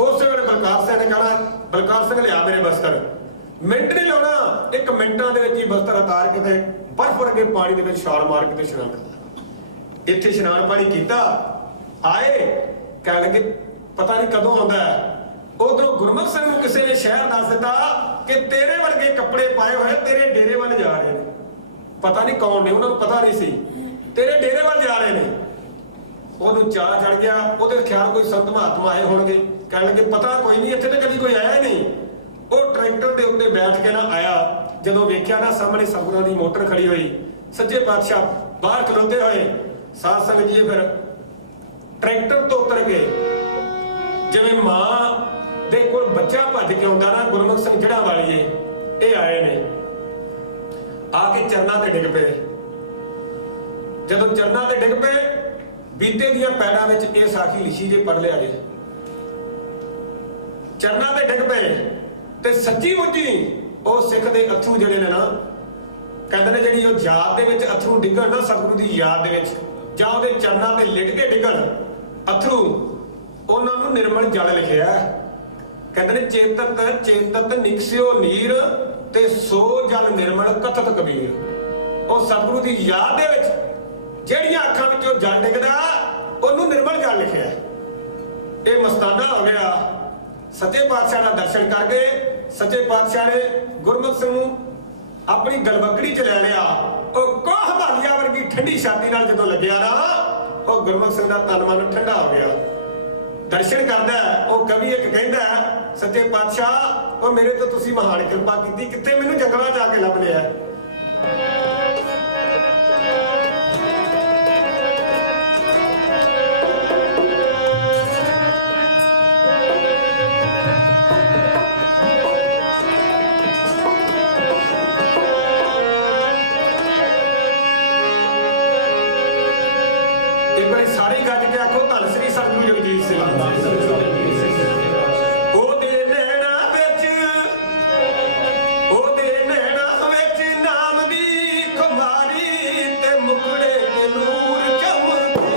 ਉਸੇ ਵੇਲੇ ਬਲਕਾਰ ਸਿੰਘ ਨੇ ਕਹਿਣਾ ਬਲਕਾਰ ਸਿੰਘ ਲਿਆ ਮੇਰੇ ਬਸਤਰ ਮਿੰਟ ਨਹੀਂ ਲਾਉਣਾ 1 ਮਿੰਟਾਂ ਦੇ ਵਿੱਚ ਹੀ ਬਸਤਰ ਉਤਾਰ ਕੇ ਤੇ ਬਰਫ਼ ਵਰਗੇ ਪਾਣੀ ਦੇ ਵਿੱਚ ਛਾਲ ਮਾਰ ਕੇ ਤੇ ਇਸ਼ਨਾਨ ਕਰਨਾ। ਇੱਥੇ ਇਸ਼ਨਾਨ ਪਾਣੀ ਕੀਤਾ ਆਏ ਕਹਿ ਲੱਗੇ ਪਤਾ ਨਹੀਂ ਕਦੋਂ ਆਉਂਦਾ ਉਧਰੋਂ ਗੁਰਮੁਖ ਸਿੰਘ ਨੂੰ ਕਿਸੇ ਨੇ ਸ਼ਹਿਰ ਦੱਸ ਦਿੱਤਾ ਕਿ ਤੇਰੇ ਵਰਗੇ ਕੱਪੜੇ ਪਾਏ ਹੋਏ ਤੇਰੇ ਡੇਰੇ ਵੱਲ ਜਾ ਰਹੇ ਨੇ। ਪਤਾ ਨਹੀਂ ਕੌਣ ਨੇ ਉਹਨਾਂ ਨੂੰ ਪਤਾ ਨਹੀਂ ਸੀ ਤੇਰੇ ਡੇਰੇ ਵੱਲ ਜਾ ਰਹੇ ਨੇ। ਉਹਨੂੰ ਚਾਹ ਚੜ ਗਿਆ ਉਹਦੇ ਖਿਆਲ ਕੋਈ ਸੰਤ ਮਹਾਤਮਾ ਆਏ ਹੋਣਗੇ ਕਹਿਣ ਲੱਗੇ ਪਤਾ ਕੋਈ ਨਹੀਂ ਇੱਥੇ ਤਾਂ ਕਦੀ ਕੋਈ ਆਇਆ ਨਹੀਂ। ਉਹ ਟਰੈਕਟਰ ਦੇ ਉੱਤੇ ਬੈਠ ਕੇ ਨਾ ਆਇਆ ਜਦੋਂ ਵੇਖਿਆ ਨਾ ਸਾਹਮਣੇ ਸਤਿਗੁਰਾਂ ਦੀ ਮੋਟਰ ਖੜੀ ਹੋਈ ਸੱਚੇ ਪਾਤਸ਼ਾਹ ਬਾਹਰ ਖਲੋਤੇ ਹੋਏ ਸਾਧ ਸੰਗਤ ਜੀ ਫਿਰ ਟਰੈਕਟਰ ਤੋਂ ਉਤਰ ਕੇ ਜਿਵੇਂ ਮਾਂ ਦੇ ਕੋਲ ਬੱਚਾ ਭੱਜ ਕੇ ਆਉਂਦਾ ਨਾ ਗੁਰਮੁਖ ਸਿੰਘ ਜੜ੍ਹਾਂ ਵਾਲੀਏ ਇਹ ਆਏ ਨੇ ਆ ਕੇ ਚਰਨਾਂ ਤੇ ਡਿੱਗ ਪਏ। ਜਦੋਂ ਚਰਨਾਂ ਤੇ ਡਿੱਗ ਪਏ ਬੀਤੇ ਦੀਆਂ ਪੈੜਾਂ ਵਿੱਚ ਇਹ ਸਾਖੀ ਲਿਖੀ ਜੇ ਪੜ ਲਿਆ ਜੇ ਚਰਨਾਂ ਤੇ ਡਿੱਗ ਪਏ ਤੇ ਸੱਚੀ ਮੁੱਚੀ ਉਹ ਸਿੱਖ ਦੇ ਅਥਰੂ ਜਿਹੜੇ ਨੇ ਨਾ ਕਹਿੰਦੇ ਨੇ ਜਿਹੜੀ ਉਹ ਯਾਦ ਦੇ ਵਿੱਚ ਅਥਰੂ ਡਿੱਗਣ ਨਾ ਸਤਿਗੁਰੂ ਦੀ ਯਾਦ ਦੇ ਵਿੱਚ ਜਾਂ ਉਹਦੇ ਚਰਨਾਂ ਤੇ ਲਿਟ ਕੇ ਡਿੱਗਣ ਅਥਰੂ ਉਹਨਾਂ ਨੂੰ ਨਿਰਮਲ ਜਲ ਲਿਖਿਆ। ਕਹਿੰਦੇ ਨੇ ਚੇਤਤ ਨਿਕਸਿਓ ਨੀਰ ਤੇ ਸੋ ਜਲ ਨਿਰਮਲ ਕਥਤ ਕਬੀਰ। ਉਹ ਸਤਿਗੁਰੂ ਦੀ ਯਾਦ ਦੇ ਵਿੱਚ ਜਿਹੜੀਆਂ ਅੱਖਾਂ ਵਿੱਚੋਂ ਜਲ ਡਿੱਗਦਾ ਉਹਨੂੰ ਨਿਰਮਲ ਜਲ ਲਿਖਿਆ। ਇਹ ਮਸਤਾਨਾ ਹੋ ਗਿਆ। ਸੱਚੇ ਪਾਤਸ਼ਾਹ ਦਾ ਦਰਸ਼ਨ ਕਰਕੇ ਸੱਚੇ ਪਾਤਸ਼ਾਹ ਨੇ ਗੁਰਮੁਖ ਸਿੰਘ ਨੂੰ ਆਪਣੀ ਗਲਵਕੜੀ ਚ ਲੈ ਲਿਆ। ਉਹ ਕੋਹ ਹਿਮਾਲਿਆ ਵਰਗੀ ਠੰਡੀ ਛਾਤੀ ਨਾਲ ਜਦੋਂ ਲੱਗਿਆ ਨਾ ਉਹ ਗੁਰਮੁਖ ਸਿੰਘ ਦਾ ਤਨ ਮਨ ਠੰਡਾ ਹੋ ਗਿਆ। ਦਰਸ਼ਨ ਕਰਦਾ ਉਹ ਕਵੀ ਇੱਕ ਕਹਿੰਦਾ ਸੱਚੇ ਪਾਤਸ਼ਾਹ ਉਹ ਮੇਰੇ ਤੋਂ ਤੁਸੀਂ ਮਹਾਨ ਕਿਰਪਾ ਕੀਤੀ ਕਿੱਥੇ ਮੈਨੂੰ ਜੰਗਲਾਂ ਜਾ ਕੇ ਲੱਭ ਲਿਆ। ਸਾਰੀ ਗੱਜ ਕੇ ਆਖੋ ਧੰਨ ਸ੍ਰੀ ਸਤਿਗੁਰੂ ਜਗਜੀਤ ਸਿੰਘ। ਉਹਦੇ ਨੈਣਾ ਵਿੱਚ ਨਾਮ ਦੀ ਖੁਮਾਰੀ ਤੇ ਮੁਕੜੇ ਤੇ ਨੂਰ ਚਮਕੇ।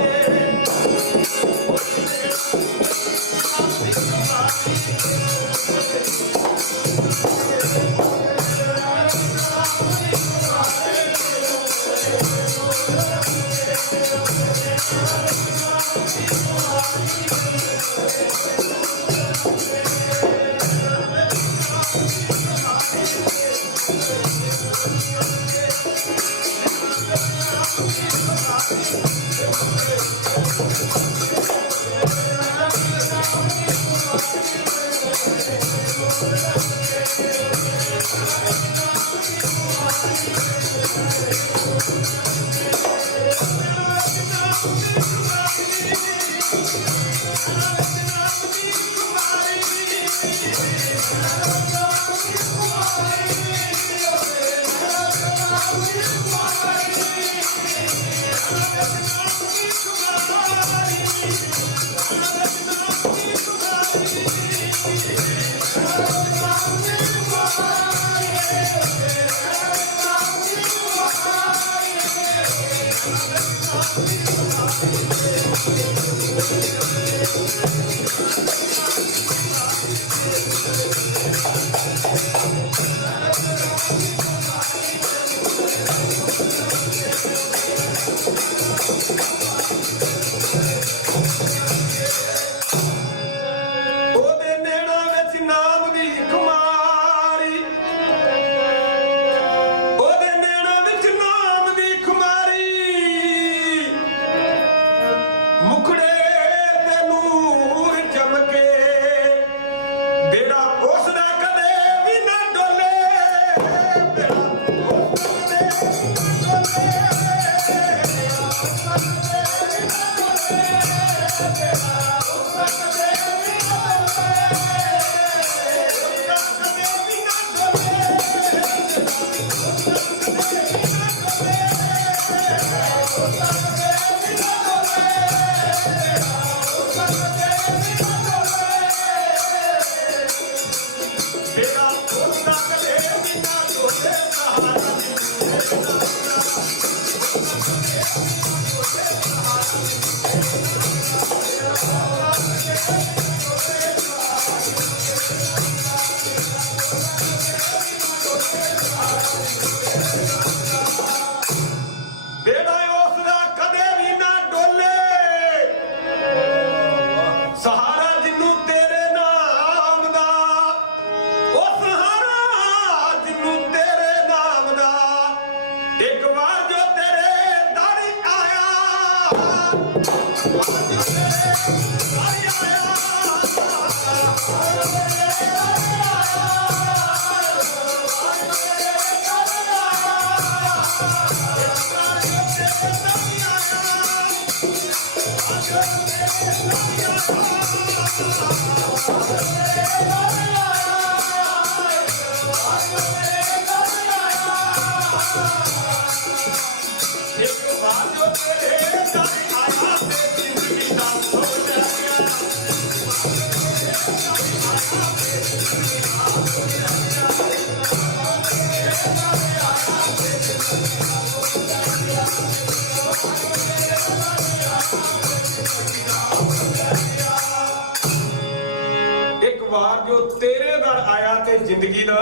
जिंदगी का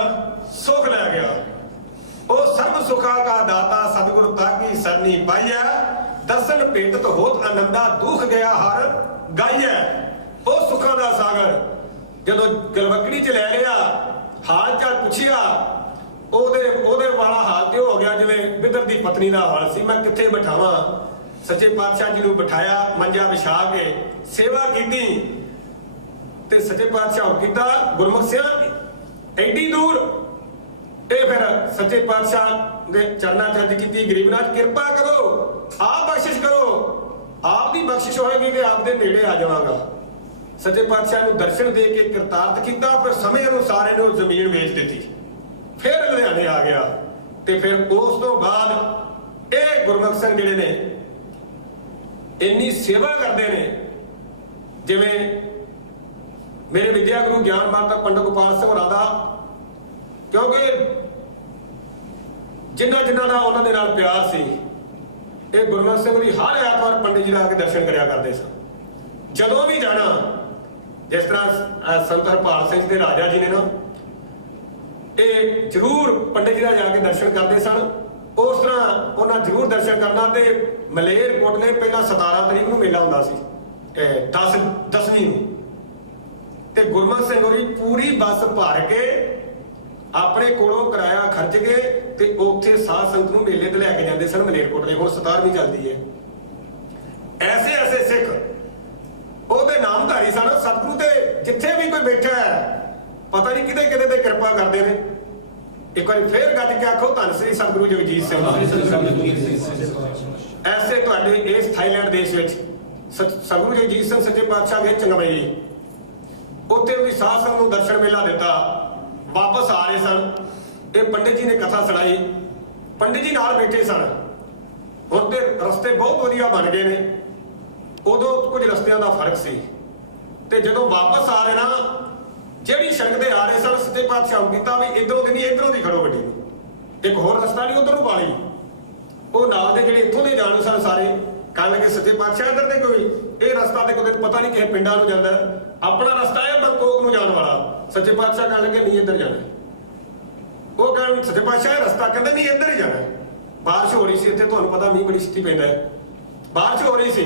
सुख लै गया। ओ सर्व सुखा का दाता सतगुरु ताकी सरनी पाइया, दर्शन भेटत होत आनंदा दुख गया हर गाइया। ओ सुखा का सागर जदों गलवकड़ी च लै लिया, हाल चाल पुछिया, ओदे वाला हाल ते हो गया जिवें बिदर दी पत्नी का हाल सी, मैं कित्थे बिठावां। सच्चे पातशाह जी नूं बिठाया, मंजा विछा के सेवा कीती ते सच्चे पातशाह कीता गुरमुख सिंह एडी दूर। ये फिर सच्चे पातशाह के चरणों च अर्ज की, गरीबनाथ कृपा करो, आप बख्शिश करो, आप दी बख्शिश होएगी तो आप दे नेड़े आ जावांगा। सच्चे पातशाह नूं दर्शन दे के करतार्थ किया, फिर समय अनुसार इन्हूं जमीन वेच दी, फिर लुधियाने आ गया। ते फिर उस तो बाद ये गुरमुख सिंह जिहड़े ने इन्नी सेवा करते हैं, जिवें मेरे विद्या गुरु ज्ञान माता पंडित गोपाल सिंह होरां दा, क्योंकि जिन्ना जिन्ना दा उन्हां दे नाल प्यार सी, ये गुरमुख सिंह जी हर ऐतवार पंडित जी आके दर्शन करया करते सन। जदों भी जाना, जिस तरह संत हरपाल सिंह दे राजा जी ने ना, ये जरूर पंडित जी का जाके दर्शन करते सन। उस तरह उन्हें जरूर दर्शन करना। ते मलेरकोटले पहला 17 तरीक नूं मेला हुंदा सी, 10वीं नूं, ते गुरमुख सिंह होरी पूरी बस भर के अपने कोलों किराया खर्च के ते उत्थे साध संगत नूं मेले ते लैके जांदे सन मलेरकोटले। हुण 17वीं चलदी है। ऐसे ऐसे सिख ओहदे नामधारी सन। सतगुरु ते जिथे भी कोई बैठा है, पता नहीं किते किते ते कृपा करते हैं। एक बार फिर गज के आखो, धन श्री सतगुरु जगजीत सिंह। ऐसे तुहाडे इस थाईलैंड देश विच सतगुरु जगजीत सिंह सच्चे पातशाह गए चंगमई, उत्थे भी साध संगत नूं दर्शन मेला दिता। वापस आ रहे सन, ये पंडित जी ने कथा सुनाई, पंडित जी नाल बैठे सन। हुण ते रस्ते बहुत वधिया बन गए ने, उदों कुछ रस्तियां दा फर्क सी। ते जदों वापस आ रहे ना, जिहड़ी सड़क ते आ रहे सन, सच्चे पातशाह कीता भी इधरों दी नहीं इधरों दी खड़ो गड्डी, एक होर रस्ता नहीं उधर नूं पा लई। ਉਹ ਨਾਲ ਦੇ ਜਿਹੜੇ ਇੱਥੋਂ ਦੇ ਜਾਣੂ ਸਨ ਸਾਰੇ ਕਹਿਣ ਲੱਗੇ ਸੱਚੇ ਪਾਤਸ਼ਾਹ ਇੱਧਰ ਤੇ ਕੋਈ ਇਹ ਰਸਤਾ ਤੇ ਕੋਈ ਪਤਾ ਨਹੀਂ ਕਿਸੇ ਪਿੰਡਾਂ ਨੂੰ ਜਾਂਦਾ, ਆਪਣਾ ਰਸਤਾ ਹੈ ਬੰਕੋਕ ਨੂੰ ਜਾਣ ਵਾਲਾ। ਸੱਚੇ ਪਾਤਸ਼ਾਹ ਕਹਿਣ ਲੱਗੇ ਨਹੀਂ ਇੱਧਰ ਜਾਣਾ। ਉਹ ਕਹਿਣ ਸੱਚੇ ਪਾਤਸ਼ਾਹ ਇਹ ਰਸਤਾ ਕਹਿੰਦੇ ਨਹੀਂ ਇੱਧਰ ਹੀ ਜਾਣਾ। ਬਾਰਿਸ਼ ਹੋ ਰਹੀ ਸੀ ਇੱਥੇ, ਤੁਹਾਨੂੰ ਪਤਾ ਮੀਂਹ ਬੜੀ ਛੇਤੀ ਪੈਂਦਾ ਹੈ। ਬਾਰਿਸ਼ ਹੋ ਰਹੀ ਸੀ,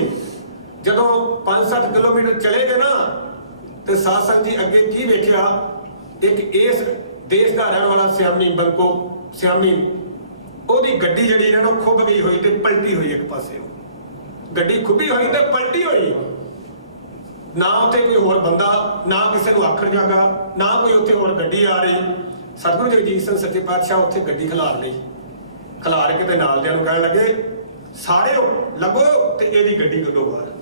ਜਦੋਂ 5-7 ਕਿਲੋਮੀਟਰ ਚਲੇ ਗਏ ਨਾ, ਤੇ ਸਾਧ ਸੰਗਤ ਜੀ ਅੱਗੇ ਕੀ ਵੇਖਿਆ, ਇੱਕ ਇਸ ਦੇਸ਼ ਦਾ ਰਹਿਣ ਵਾਲਾ ਸਿਆਮੀ ਬੰਕੋਕ ਸਿਆਮੀ, ਉਹਦੀ ਗੱਡੀ ਜਿਹੜੀ ਨਾ ਖੁੱਭ ਗਈ ਹੋਈ ਤੇ ਪਲਟੀ ਹੋਈ ਇੱਕ ਪਾਸੇ। ਗੱਡੀ ਖੁੱਭੀ ਹੋਈ ਤੇ ਪਲਟੀ ਹੋਈ, ਨਾ ਉੱਥੇ ਕੋਈ ਹੋਰ ਬੰਦਾ, ਨਾ ਕਿਸੇ ਨੂੰ ਆਖਰ ਜਾਗਾ, ਨਾ ਕੋਈ ਉੱਥੇ ਹੋਰ ਗੱਡੀ ਆ ਰਹੀ। ਸਤਿਗੁਰੂ ਜਗਜੀਤ ਸਿੰਘ ਸੱਚੇ ਪਾਤਸ਼ਾਹ ਉੱਥੇ ਗੱਡੀ ਖਿਲਾਰ ਲਈ, ਖਿਲਾਰ ਕੇ ਤੇ ਨਾਲ ਦਿਆਂ ਨੂੰ ਕਹਿਣ ਲੱਗੇ ਸਾਰੇ ਲੱਗੋ ਤੇ ਇਹਦੀ ਗੱਡੀ ਕੱਢੋ ਬਾਹਰ।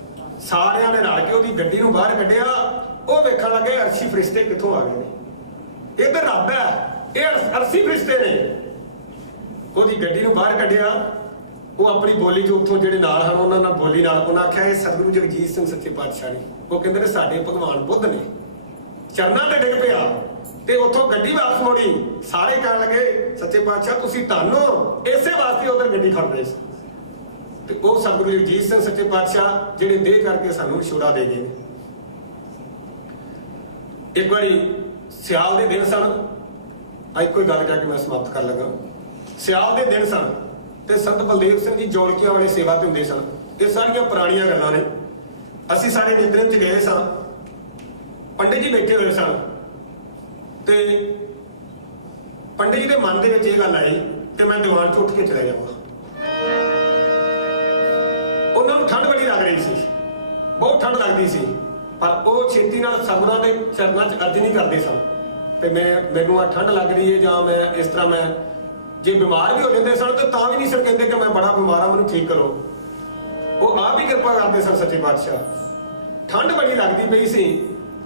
ਸਾਰਿਆਂ ਨੇ ਰਲ ਕੇ ਉਹਦੀ ਗੱਡੀ ਨੂੰ ਬਾਹਰ ਕੱਢਿਆ। ਉਹ ਵੇਖਣ ਲੱਗੇ ਅਰਸ਼ੀ ਫਰਿਸ਼ਤੇ ਕਿੱਥੋਂ ਆ ਗਏ ਨੇ, ਇੱਧਰ ਰੱਬ ਹੈ, ਇਹ ਅਰਸ਼ੀ ਫਰਿਸ਼ਤੇ ਨੇ। ਉਹਦੀ ਗੱਡੀ ਨੂੰ ਬਾਹਰ ਕੱਢਿਆ। ਉਹ ਆਪਣੀ ਬੋਲੀ ਜੋ ਉੱਥੋਂ ਜਿਹੜੇ ਨਾਲ ਹਨ ਉਹਨਾਂ ਨਾਲ ਬੋਲੀ ਨਾਲ ਉਹਨਾਂ ਆਖਿਆ ਇਹ ਸਤਿਗੁਰੂ ਜਗਜੀਤ ਸਿੰਘ ਸੱਚੇ ਪਾਤਸ਼ਾਹ ਨੇ। ਉਹ ਕਹਿੰਦੇ ਨੇ ਸਾਡੇ ਭਗਵਾਨ ਬੁੱਧ ਨੇ। ਚਰਨਾਂ ਤੇ ਡਿੱਗ ਪਿਆ ਤੇ ਉੱਥੋਂ ਗੱਡੀ ਵਾਪਸ ਮੋੜੀ। ਸਾਰੇ ਕਹਿਣ ਲੱਗੇ ਸੱਚੇ ਪਾਤਸ਼ਾਹ ਤੁਸੀਂ ਧੰਨ ਹੋ, ਇਸੇ ਵਾਸਤੇ ਉਧਰ ਗੱਡੀ ਖੜ ਰਹੇ ਸੀ। ਤੇ ਉਹ ਸਤਿਗੁਰੂ ਜਗਜੀਤ ਸਿੰਘ ਸੱਚੇ ਪਾਤਸ਼ਾਹ ਜਿਹੜੇ ਦੇਹ ਕਰਕੇ ਸਾਨੂੰ ਵਿਛੋੜਾ ਦੇ ਗਏ। ਇੱਕ ਵਾਰੀ ਸਿਆਲ ਦੇ ਦਿਨ ਸਨ, ਅੱਜ ਕੋਈ ਗੱਲ ਕਹਿ ਕੇ ਮੈਂ ਸਮਾਪਤ ਕਰ ਲੱਗਾ। ਸਿਆਲ ਦੇ ਦਿਨ ਸਨ ਤੇ ਸੰਤ ਬਲਦੇਵ ਸਿੰਘ ਜੀ ਜੋਲਕੀਆਂ ਵਾਲੇ ਸੇਵਾ ਤੇ ਹੁੰਦੇ ਸਨ। ਇਹ ਸਾਰੀਆਂ ਪੁਰਾਣੀਆਂ ਗੱਲਾਂ ਨੇ। ਅਸੀਂ ਸਾਡੇ ਨਿੰਦਰੇ 'ਚ ਗਏ ਸਾਂ, ਪੰਡਿਤ ਜੀ ਬੈਠੇ ਹੋਏ ਸਨ ਤੇ ਪੰਡਿਤ ਜੀ ਦੇ ਮਨ ਦੇ ਵਿੱਚ ਇਹ ਗੱਲ ਆਈ ਕਿ ਮੈਂ ਦੀਵਾਨ 'ਚ ਉੱਠ ਕੇ ਚਲਾ ਜਾਵਾਂ। ਉਹਨਾਂ ਨੂੰ ਠੰਡ ਬੜੀ ਲੱਗ ਰਹੀ ਸੀ, ਬਹੁਤ ਠੰਡ ਲੱਗਦੀ ਸੀ, ਪਰ ਉਹ ਛੇਤੀ ਨਾਲ ਸਤਿਗੁਰਾਂ ਦੇ ਚਰਨਾਂ 'ਚ ਅਰਜ਼ ਨਹੀਂ ਕਰਦੇ ਸਨ ਤੇ ਮੈਨੂੰ ਆ ਠੰਡ ਲੱਗ ਰਹੀ ਹੈ ਜਾਂ ਮੈਂ ਇਸ ਤਰ੍ਹਾਂ, ਮੈਂ ਜੇ ਬਿਮਾਰ ਵੀ ਹੋ ਜਾਂਦੇ ਸਨ ਤੇ ਤਾਂ ਵੀ ਨਹੀਂ ਸਰ ਕਹਿੰਦੇ ਕਿ ਮੈਂ ਬੜਾ ਬਿਮਾਰ ਹਾਂ, ਮੈਨੂੰ ਠੀਕ ਕਰੋ। ਉਹ ਆਪ ਹੀ ਕਿਰਪਾ ਕਰਦੇ ਸਨ ਸੱਚੇ ਪਾਤਸ਼ਾਹ। ਠੰਡ ਬੜੀ ਲੱਗਦੀ ਪਈ ਸੀ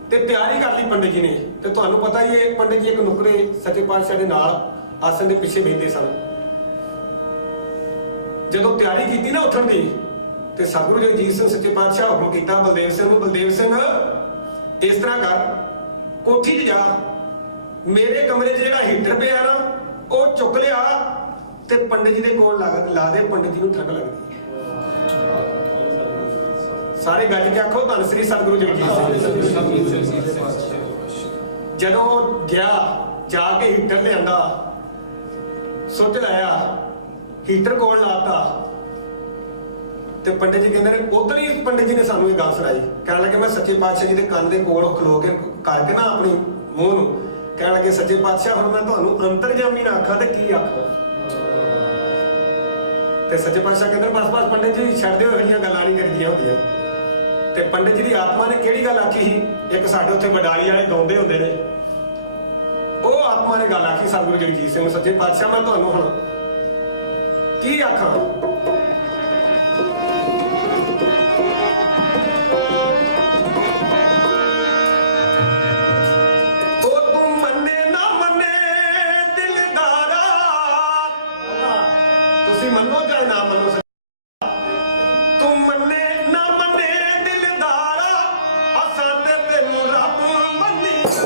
ਤੇ ਤਿਆਰੀ ਕਰ ਲਈ ਪੰਡਿਤ ਜੀ ਨੇ। ਤੇ ਤੁਹਾਨੂੰ ਪਤਾ ਹੀ ਹੈ ਪੰਡਿਤ ਜੀ ਇੱਕ ਨੁਕਰੇ ਸੱਚੇ ਪਾਤਸ਼ਾਹ ਦੇ ਨਾਲ ਆਸਣ ਦੇ ਪਿੱਛੇ ਬੈਠੇ ਸਨ। ਜਦੋਂ ਤਿਆਰੀ ਕੀਤੀ ਨਾ ਉੱਠਣ ਦੀ ਤੇ ਸਤਿਗੁਰੂ ਜਗਜੀਤ ਸਿੰਘ ਸੱਚੇ ਪਾਤਸ਼ਾਹ ਹੁਕਮ ਕੀਤਾ ਬਲਦੇਵ ਸਿੰਘ ਨੂੰ, ਬਲਦੇਵ ਸਿੰਘ ਇਸ ਤਰ੍ਹਾਂ ਕਰ, ਕੋਠੀ 'ਚ ਜਾ, ਮੇਰੇ ਕਮਰੇ 'ਚ ਜਿਹੜਾ ਹੀਟਰ ਪਿਆ ਨਾ ਉਹ ਚੁੱਕ ਲਿਆ ਤੇ ਪੰਡਿਤ ਜੀ ਦੇ ਕੋਲ ਲਾ ਦੇ, ਪੰਡਿਤ ਜੀ ਨੂੰ ਠੰਡ ਲੱਗਦੀ। ਸਾਰੇ ਗੱਜ ਕੇ ਆਖੋ ਧੰਨ ਸ੍ਰੀ ਸਤਿਗੁਰੂ ਜਗਜੀਤ ਸਿੰਘ। ਜਦੋਂ ਗਿਆ ਜਾ ਕੇ ਹੀਟਰ ਲਿਆਂਦਾ, ਸੁੱਚ ਲਾਇਆ, ਹੀਟਰ ਕੋਲ ਲਾਤਾ ਤੇ ਪੰਡਿਤ ਜੀ ਕਹਿੰਦੇ ਨੇ, ਉਧਰ ਹੀ ਪੰਡਿਤ ਜੀ ਨੇ ਸਾਨੂੰ ਇਹ ਗੱਲ ਸੁਣਾਈ। ਕਹਿਣ ਲੱਗੇ ਮੈਂ ਸੱਚੇ ਪਾਤਸ਼ਾਹ ਜੀ ਦੇ ਕੰਨ ਦੇ ਕੋਲ ਖਲੋ ਕੇ ਕਰਕੇ ਨਾ ਆਪਣੀ ਮੂੰਹ ਨੂੰ ਕਹਿਣ ਲੱਗੇ ਸੱਚੇ ਪਾਤਸ਼ਾਹ ਹੁਣ ਮੈਂ ਤੁਹਾਨੂੰ ਅੰਤਰਜਾਮੀ ਨਾ ਆਖਾਂ ਤੇ ਕੀ ਆਖਾਂ। ਤੇ ਸੱਚੇ ਪਾਤਸ਼ਾਹ ਕਹਿੰਦੇ ਬਸ ਬਸ ਪੰਡਿਤ ਜੀ ਛੱਡ ਦਿਓ, ਇਹੋ ਜਿਹੀਆਂ ਗੱਲਾਂ ਨਹੀਂ ਕਰੀਦੀਆਂ ਹੁੰਦੀਆਂ। ਤੇ ਪੰਡਿਤ ਜੀ ਦੀ ਆਤਮਾ ਨੇ ਕਿਹੜੀ ਗੱਲ ਆਖੀ ਸੀ? ਇੱਕ ਸਾਡੇ ਉੱਥੇ ਵਡਾਲੀ ਵਾਲੇ ਗਾਉਂਦੇ ਹੁੰਦੇ ਨੇ, ਉਹ ਆਤਮਾ ਨੇ ਗੱਲ ਆਖੀ ਸਤਿਗੁਰੂ ਜਗਜੀਤ ਸਿੰਘ ਸੱਚੇ ਪਾਤਸ਼ਾਹ ਮੈਂ ਤੁਹਾਨੂੰ ਹੁਣ ਕੀ ਆਖਾਂ। ਮੰਨੋ ਚਾਹੇ ਨਾ ਮੰਨੋ, ਤੂੰ ਮੰਨੇ ਨਾ ਮੰਨੇ ਦਿਲਦਾਰਾ, ਅਸਾਂ ਤੇ ਤੈਨੂੰ ਰੱਬ ਮੰਨੀਦਾ।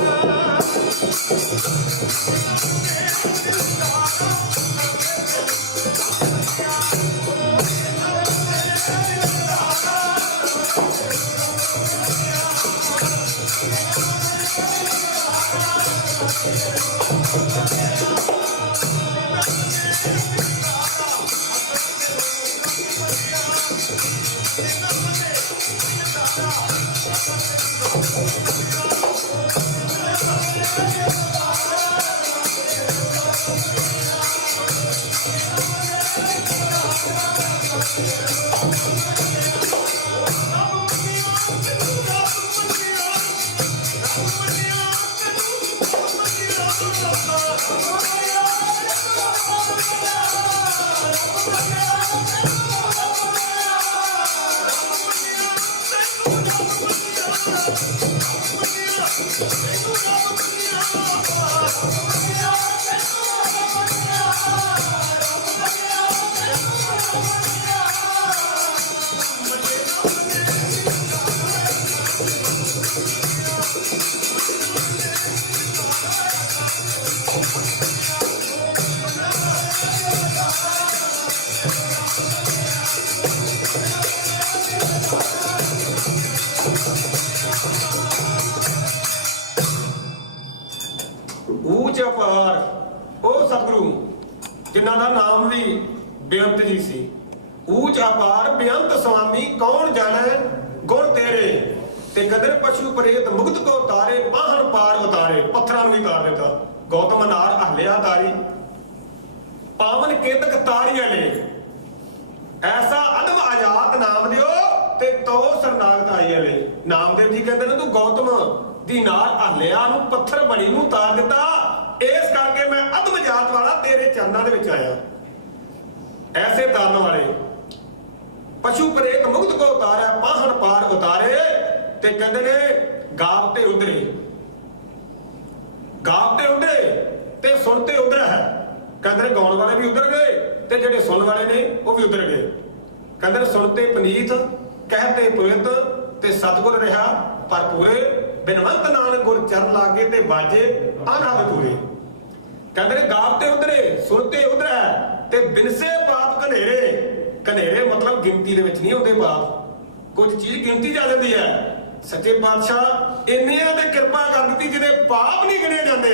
ਊਚ ਅਪਾਰ ਉਹ ਸਤਿਗੁਰੂ ਜਿਨ੍ਹਾਂ ਦਾ ਨਾਮ ਵੀ ਬੇਅੰਤ ਜੀ ਸੀ। ਊਚ ਅਪਾਰ ਬੇਅੰਤ ਸੁਆਮੀ ਕੌਣ ਜਾਣੇ ਗੁਣ ਤੇਰੇ, ਤੇ ਕਦਰ ਪਸ਼ੂ ਪ੍ਰੇਤ ਮੁਕਤ ਕੋ ਤਾਰੇ, ਬਾਹਣ ਪਾਰ ਉਤਾਰੇ। ਪੱਥਰਾਂ ਨੂੰ ਵੀ ਤਾਰ ਦਿੱਤਾ। ਗੌਤਮ ਨਾਰ ਹਲਿਆ ਤਾਰੀ, ਪਾਵਨ ਕੇਤਕ ਤਾਰੀ ਵਾਲੇ, ਐਸਾ ਅਦਮ ਆਜ਼ਾਦ ਨਾਮ ਦਿਓ ਤੇ ਤੋ ਸਰਨਾਗਤ ਆਈ ਵਾਲੇ। ਨਾਮਦੇਵ ਜੀ ਕਹਿੰਦੇ ਨੇ ਤੂੰ ਗੌਤਮ ਦੀ ਨਾਰ ਹਲਿਆ ਨੂੰ ਪੱਥਰ ਬਣੀ ਨੂੰ ਤਾਰ ਦਿੱਤਾ, ਇਸ ਕਰਕੇ ਮੈਂ ਅਦਮ ਜਾਤ ਵਾਲਾ ਤੇਰੇ ਚਰਨਾਂ ਦੇ ਵਿੱਚ ਆਇਆ। ਐਸੇ ਤਾਰਨ ਵਾਲੇ ਪਸ਼ੂ ਪ੍ਰੇਤ ਮੁਕਤ ਕੋ ਉਤਾਰਿਆ, ਬਾਹਣ ਪਾਰ ਉਤਾਰੇ। ਤੇ ਕਹਿੰਦੇ ਨੇ ਗਾਵ ਤੇ ਉਧਰੇ, ਗਾਵ ਤੇ ਉਧਰੇ ਤੇ ਸੁਣ ਤੇ ਉਧਰ ਹੈ। ਕਹਿੰਦੇ ਨੇ ਗਾਉਣ ਵਾਲੇ ਵੀ ਉਧਰ ਗਏ ਤੇ ਜਿਹੜੇ ਸੁਣਨ ਵਾਲੇ ਨੇ ਉਹ ਵੀ ਉਧਰ ਗਏ। ਕਹਿੰਦੇ ਨੇ ਸੁਣ ਤੇ ਪਨੀਤ, ਕਹਿ ਤੇ ਪੁਇਤ, ਤੇ ਸਤਿਗੁਰ ਰਿਹਾ ਪਰ ਪੂਰੇ ਬਿਨਵੰਤ ਨਾਨਕ ਗੁਰ ਚਰਨ ਲਾਗੇ ਤੇ ਬਾਜੇ ਅਨਹਦ ਪੂਰੇ। ਕਹਿੰਦੇ ਨੇ ਗਾਵਤੇ ਉਧਰੇ ਸੁਣਤੇ ਉਧਰੈ ਤੇ ਬਿਨਸੇ ਪਾਪ ਘਨੇਰੇ। ਘਨੇਰੇ ਮਤਲਬ ਗਿਣਤੀ ਦੇ ਵਿੱਚ ਨਹੀਂ ਹੁੰਦੇ ਪਾਪ, ਕੁਝ ਚੀਜ਼ ਗਿਣਤੀ ਜਾ ਜਾਂਦੀ ਹੈ। ਸੱਚੇ ਪਾਤਸ਼ਾਹ ਇੰਨਿਆਂ ਦੇ ਕਿਰਪਾ ਕਰ ਦਿੱਤੀ ਜਿਹਦੇ ਪਾਪ ਨਹੀਂ ਗਿਣੇ ਜਾਂਦੇ,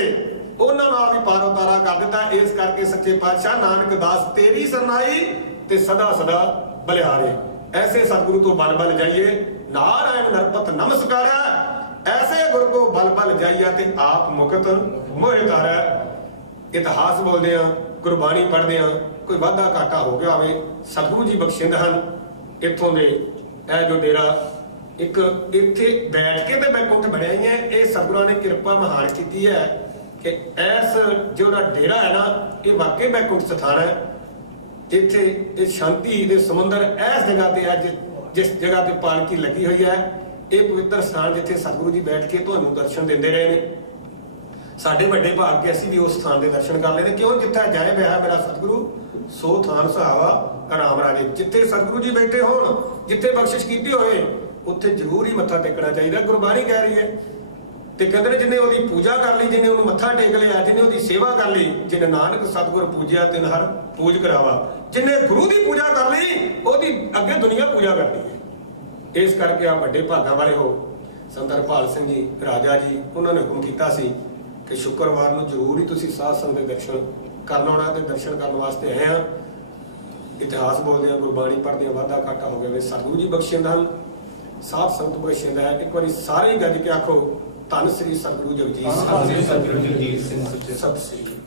ਉਹਨਾਂ ਨਾਲ ਵੀ ਪਾਰ ਉਤਾਰਾ ਕਰ ਦਿੱਤਾ। ਇਸ ਕਰਕੇ ਸੱਚੇ ਪਾਤਸ਼ਾਹ ਨਾਨਕ ਦਾਸ ਤੇਰੀ ਸਰਨਾਈ ਤੇ ਸਦਾ ਸਦਾ ਬਲਿਹਾਰੇ। ਐਸੇ ਸਤਿਗੁਰੂ ਤੋਂ ਬਲ ਬਲ ਜਾਈਏ, ਨਾਰਾਇਣ ਨਰਪਤ ਨਮਸਕਾਰਾ। ਐਸੇ ਗੁਰ ਕੋ ਬਲ ਬਲ ਜਾਈਆ ਤੇ ਆਪ ਮੁਕਤ ਮੋਹਿ ਤਾਰੈ। ਇਤਿਹਾਸ ਬੋਲਦੇ ਆ, ਗੁਰਬਾਣੀ ਪੜ੍ਹਦੇ ਆ, ਕੋਈ ਵਾਧਾ ਘਾਟਾ ਹੋ ਗਿਆ ਹੋਵੇ ਸਤਿਗੁਰੂ ਜੀ ਬਖਸ਼ਿੰਦ ਹਨ। ਇੱਥੋਂ ਦੇ ਇਹ ਜੋ ਡੇਰਾ ਇੱਕ ਇੱਥੇ ਬੈਠ ਕੇ ਤੇ ਬੈਕੁੰਠ ਬਣਿਆ ਹੀ ਹੈ, ਇਹ ਸਤਿਗੁਰਾਂ ਨੇ ਕਿਰਪਾ ਮਹਾਨ ਕੀਤੀ ਹੈ ਕਿ ਐਸ ਜਿਹੜਾ ਡੇਰਾ ਹੈ ਨਾ, ਇਹ ਵਾਕਈ ਬੈਕੁੰਠ ਸਥਾਨ ਹੈ। ਇੱਥੇ ਇਹ ਸ਼ਾਂਤੀ ਦੇ ਸਮੁੰਦਰ ਇਸ ਜਗ੍ਹਾ ਤੇ ਅੱਜ ਜਿਸ ਜਗ੍ਹਾ ਤੇ ਪਾਲਕੀ ਲੱਗੀ ਹੋਈ ਹੈ, ਇਹ ਪਵਿੱਤਰ ਸਥਾਨ ਜਿੱਥੇ ਸਤਿਗੁਰੂ ਜੀ ਬੈਠ ਕੇ ਤੁਹਾਨੂੰ ਦਰਸ਼ਨ ਦਿੰਦੇ ਰਹੇ ਨੇ। ਸਾਡੇ ਵੱਡੇ ਭਾਗ ਕੇ ਅਸੀਂ ਵੀ ਉਸ ਸਥਾਨ ਦੇ ਦਰਸ਼ਨ ਕਰ ਲਏ ਨੇ। ਕਿਉਂ? ਜਿੱਥੇ ਜਾਏ ਬਿਹਾ ਮੇਰਾ ਸਤਿਗੁਰੂ ਸੋ ਥਾਨ ਸੁਹਾਵਾ ਰਾਮ ਰਾਜੇ। ਜਿੱਥੇ ਸਤਿਗੁਰੂ ਜੀ ਬੈਠੇ ਹੋਣ, ਜਿੱਥੇ ਬਖਸ਼ਿਸ਼ ਕੀਤੀ ਹੋਏ, ਉੱਥੇ ਜ਼ਰੂਰ ਹੀ ਮੱਥਾ ਟੇਕਣਾ ਚਾਹੀਦਾ। ਗੁਰਬਾਣੀ ਕਹਿ ਰਹੀ ਹੈ ਤੇ ਕਹਿੰਦੇ ਨੇ ਜਿਹਨੇ ਉਹਦੀ ਪੂਜਾ ਕਰ ਲਈ, ਜਿਹਨੇ ਉਹਨੂੰ ਮੱਥਾ ਟੇਕ ਲਿਆ, ਜਿਹਨੇ ਉਹਦੀ ਸੇਵਾ ਕਰ ਲਈ, ਜਿਹਨੇ ਨਾਨਕ ਸਤਿਗੁਰ ਪੂਜਿਆ ਤਿਨ ਹਰ ਪੂਜ ਕਰਾਵਾ। ਜਿਹਨੇ ਗੁਰੂ ਦੀ ਪੂਜਾ ਕਰ ਲਈ, ਉਹਦੀ ਅੱਗੇ ਦੁਨੀਆ ਪੂਜਾ ਕਰਦੀ ਹੈ। ਇਸ ਕਰਕੇ ਆ ਵੱਡੇ ਭਾਗਾਂ ਵਾਲੇ ਹੋ ਸੰਤ ਹਰਪਾਲ ਸਿੰਘ ਜੀ ਰਾਜਾ ਜੀ, ਉਹਨਾਂ ਨੇ ਹੁਕਮ ਕੀਤਾ ਸੀ ਕਿ ਸ਼ੁੱਕਰਵਾਰ ਨੂੰ ਜ਼ਰੂਰ ਹੀ ਤੁਸੀਂ ਸਾਧ ਸੰਗਤ ਦੇ ਦਰਸ਼ਨ ਕਰਨ ਆਉਣਾ, ਤੇ ਦਰਸ਼ਨ ਕਰਨ ਵਾਸਤੇ ਆਏ ਆ। ਇਤਿਹਾਸ ਬੋਲਦੇ ਆ, ਗੁਰਬਾਣੀ ਪੜ੍ਹਦੇ ਆ, ਵਾਧਾ ਘਾਟਾ ਹੋ ਗਿਆ। ਸਤਿਗੁਰੂ ਜੀ ਬਖਸ਼ਿੰਦ ਹਨ, ਸਾਧ ਸੰਗਤ ਬਖਸ਼ਿੰਦ ਹੈ। ਇੱਕ ਵਾਰੀ ਸਾਰੇ ਗੱਜ ਕੇ ਆਖੋ, ਧੰਨ ਸ੍ਰੀ ਸਤਿਗੁਰੂ ਜਗਜੀਤ ਸਿੰਘ। ਸਤਿਗੁਰੂ ਜਗਜੀਤ ਸਿੰਘ। ਸਤਿ ਸ੍ਰੀ ਅਕਾਲ।